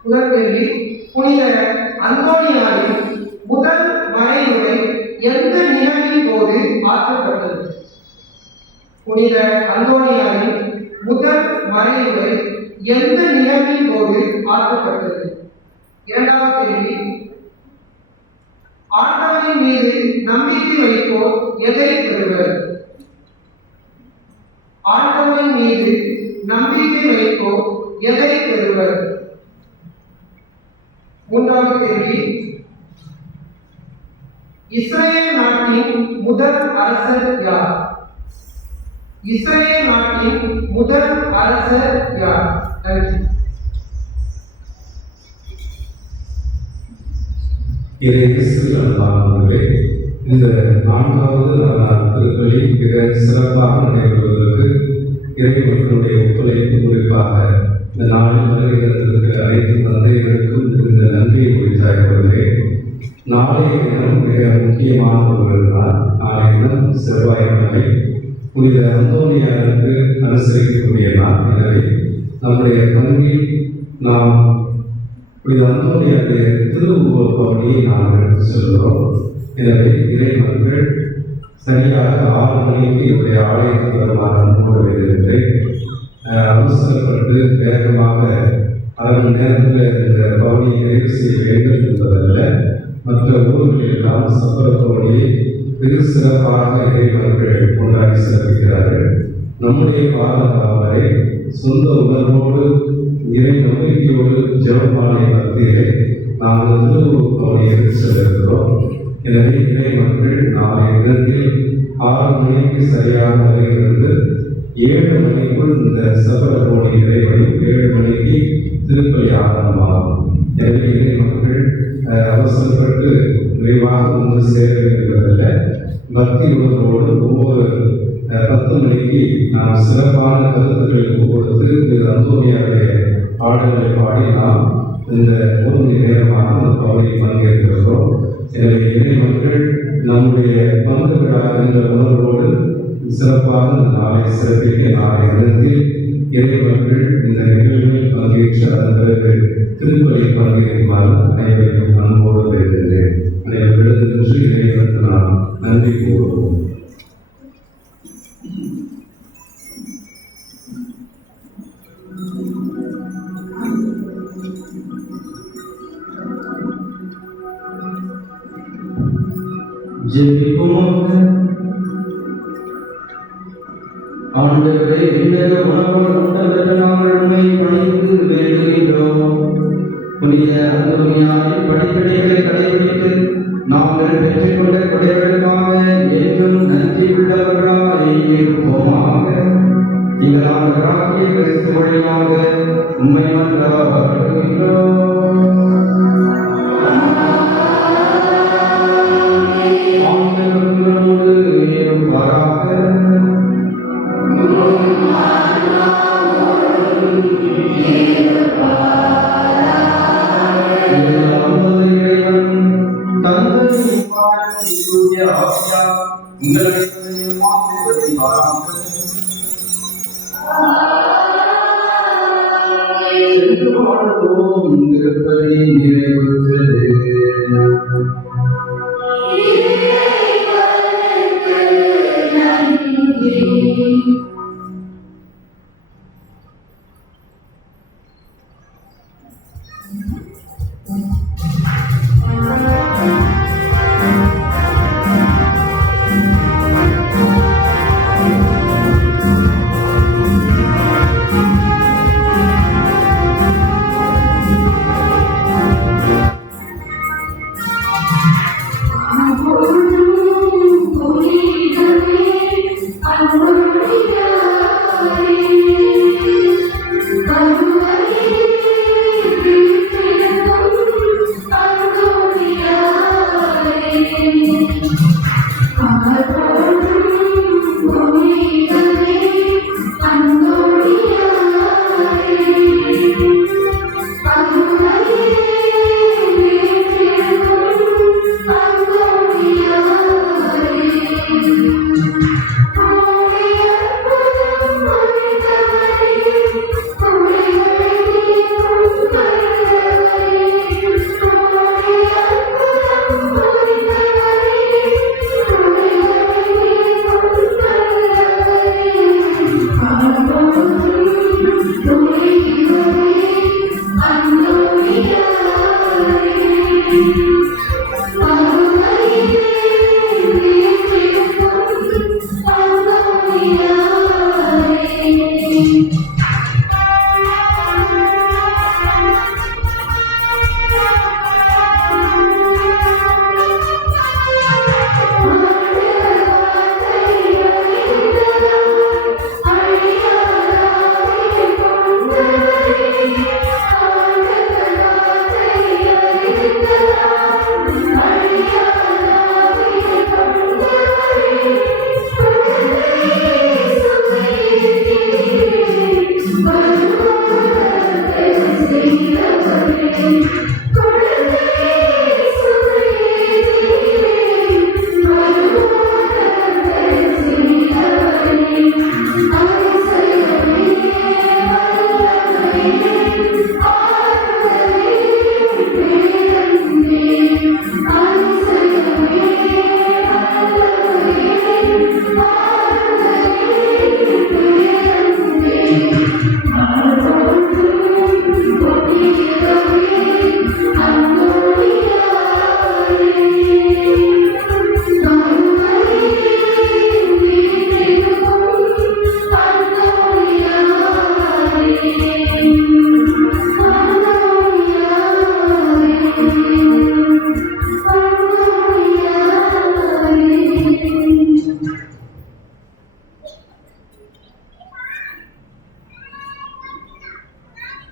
முதல் கேள்வி, புனித அந்தோனியாரின் முதல் மறையுரை எந்த நிகழ்வின் போது ஆற்றப்பட்டது? புனித அந்தோனியாரின் முதல் மறையுரை எந்த நிகழ்வின் போது ஆற்றப்பட்டது? இரண்டாவது கேள்வி, ஆண்டவரின் மீது நம்பிக்கை வைப்போர் எதை பெறுவர்? ஆண்டவரின் மீது நம்பிக்கை வைப்போர் எதை பெறுவர்? மூன்றாவது கேள்வி, இஸ்ரேல் நாட்டின் முதல் அரசர் யார்? இஸ்ரேல் நாட்டின் முதல் அரசர் யார்? நன்றி. இந்த 4வது நவநாள் திருப்பலி மிக சிறப்பாக நடைபெறுவதற்கு இறைவனுடைய ஒத்துழைப்பு, குறிப்பாக இந்த நாளில் வருகிறதற்கு அனைத்து தந்தைகளுக்கும் இந்த நன்றியை குறித்தாய்ப்படுகிறேன். நாளைய தினம் மிக முக்கியமான ஒரு நாள். நாளைய தினம் செவ்வாய்க்கிழமை புனித அந்தோனியாருக்கு அனுசரிக்கக்கூடிய நாள். எனவே நம்முடைய பங்கில் நாம் புனித அந்தோனியாருடைய திருவுருவ பவனியை நாம் எடுத்து செல்கிறோம். எனவே இறைமக்கள் சரியாக 6 மணிக்கு என்னுடைய ஆலயத்தில் வருமாறு அன்போடு வைத்திருக்கிறேன். அவசரப்பட்டு வேகமாக 1/2 மணி நேரத்தில் இந்த பவனியை நிறைவு செய்ய வேண்டும் என்பதல்ல, மற்ற ஊர்களிலெல்லாம் சப்பர பவனியை வெகு சிறப்பாக இறைமக்கள் கொண்டாடி சிறப்பிக்கிறார்கள். நம்முடைய பாதுகாவலை சொந்த உணர்வோடு இறை நம்பிக்கையோடு ஜெபமாலை மத்தியிலே நாங்கள் திருவுருவ பவனியை எடுத்து செல்கிறோம். எனவே இறை மக்கள் நாளைய தினத்தில் 6 மணிக்கு சரியாக வருகிறது. 7 மணிக்குள் இந்த சபர கோணி நிறைவடையும். 7 மணிக்கு திருப்பலி ஆரம்பமாகும். எனவே இறை மக்கள் அவசரப்பட்டு விரைவாக வந்து சேர வேண்டுவதில்லை, பக்தி உணர்வோடு ஒவ்வொரு 10 மணிக்கு நாம் சிறப்பான கருத்துக்களை கொடுத்து திரு அந்தோனியாருடைய பாடல்களை பாடி நாம் இந்த 1 மணி நேரமாக அந்த பவனியை பங்கேற்கிறோம். எனவே இறை மக்கள் நம்முடைய பங்கு விழா என்ற உணர்வோடு சிறப்பாக இந்த நாளை சிறப்பிக்க நாளைய தினத்தில் இறை மக்கள் இந்த நிகழ்வில் பங்கேற்று அதன் பிறகு திருப்பலி பங்கேற்குமாறு அனைவரையும் அன்போடு வேண்டுகிறேன். அனைவரிடத்திற்கு இறைவனுக்கு நாம் நன்றி கூறுவோம். ஆண்டவரே, விண்ணக உணவோடு உண்டவர்கள் நாங்கள் உண்மை பணிந்து வேண்டுகின்றோம். புனித அந்தோனியாரின் படிப்பினைகளை கடைபிடித்து நாங்கள் பெற்றுக்கொண்ட கொடைகளுக்காக என்றும் நன்றி உள்ளவர்களாய் இருப்போமாக. எங்கள் ஆண்டவராகிய கிறிஸ்து வழியாக உண்மை மன்றாடுகின்றோம். ஆண்டவர்களோடு இருப்பாராக. திருப்பலி நிறைவுற்றது.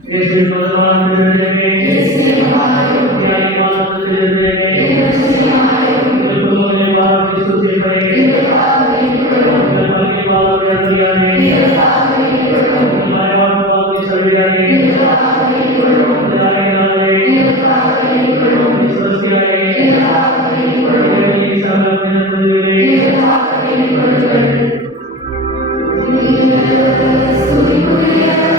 இயேசுவின் மதுரமான திருவிழமே தியாகி மாதத்து திருவிழமே எங்கள் குடும்பங்களை பாராட்டி சுத்திப்படை எங்கள் பள்ளி பாராட்டி அருளியானே எங்கள் மறைவாழ்வு பாராட்டி சொல்லியானே Hallelujah.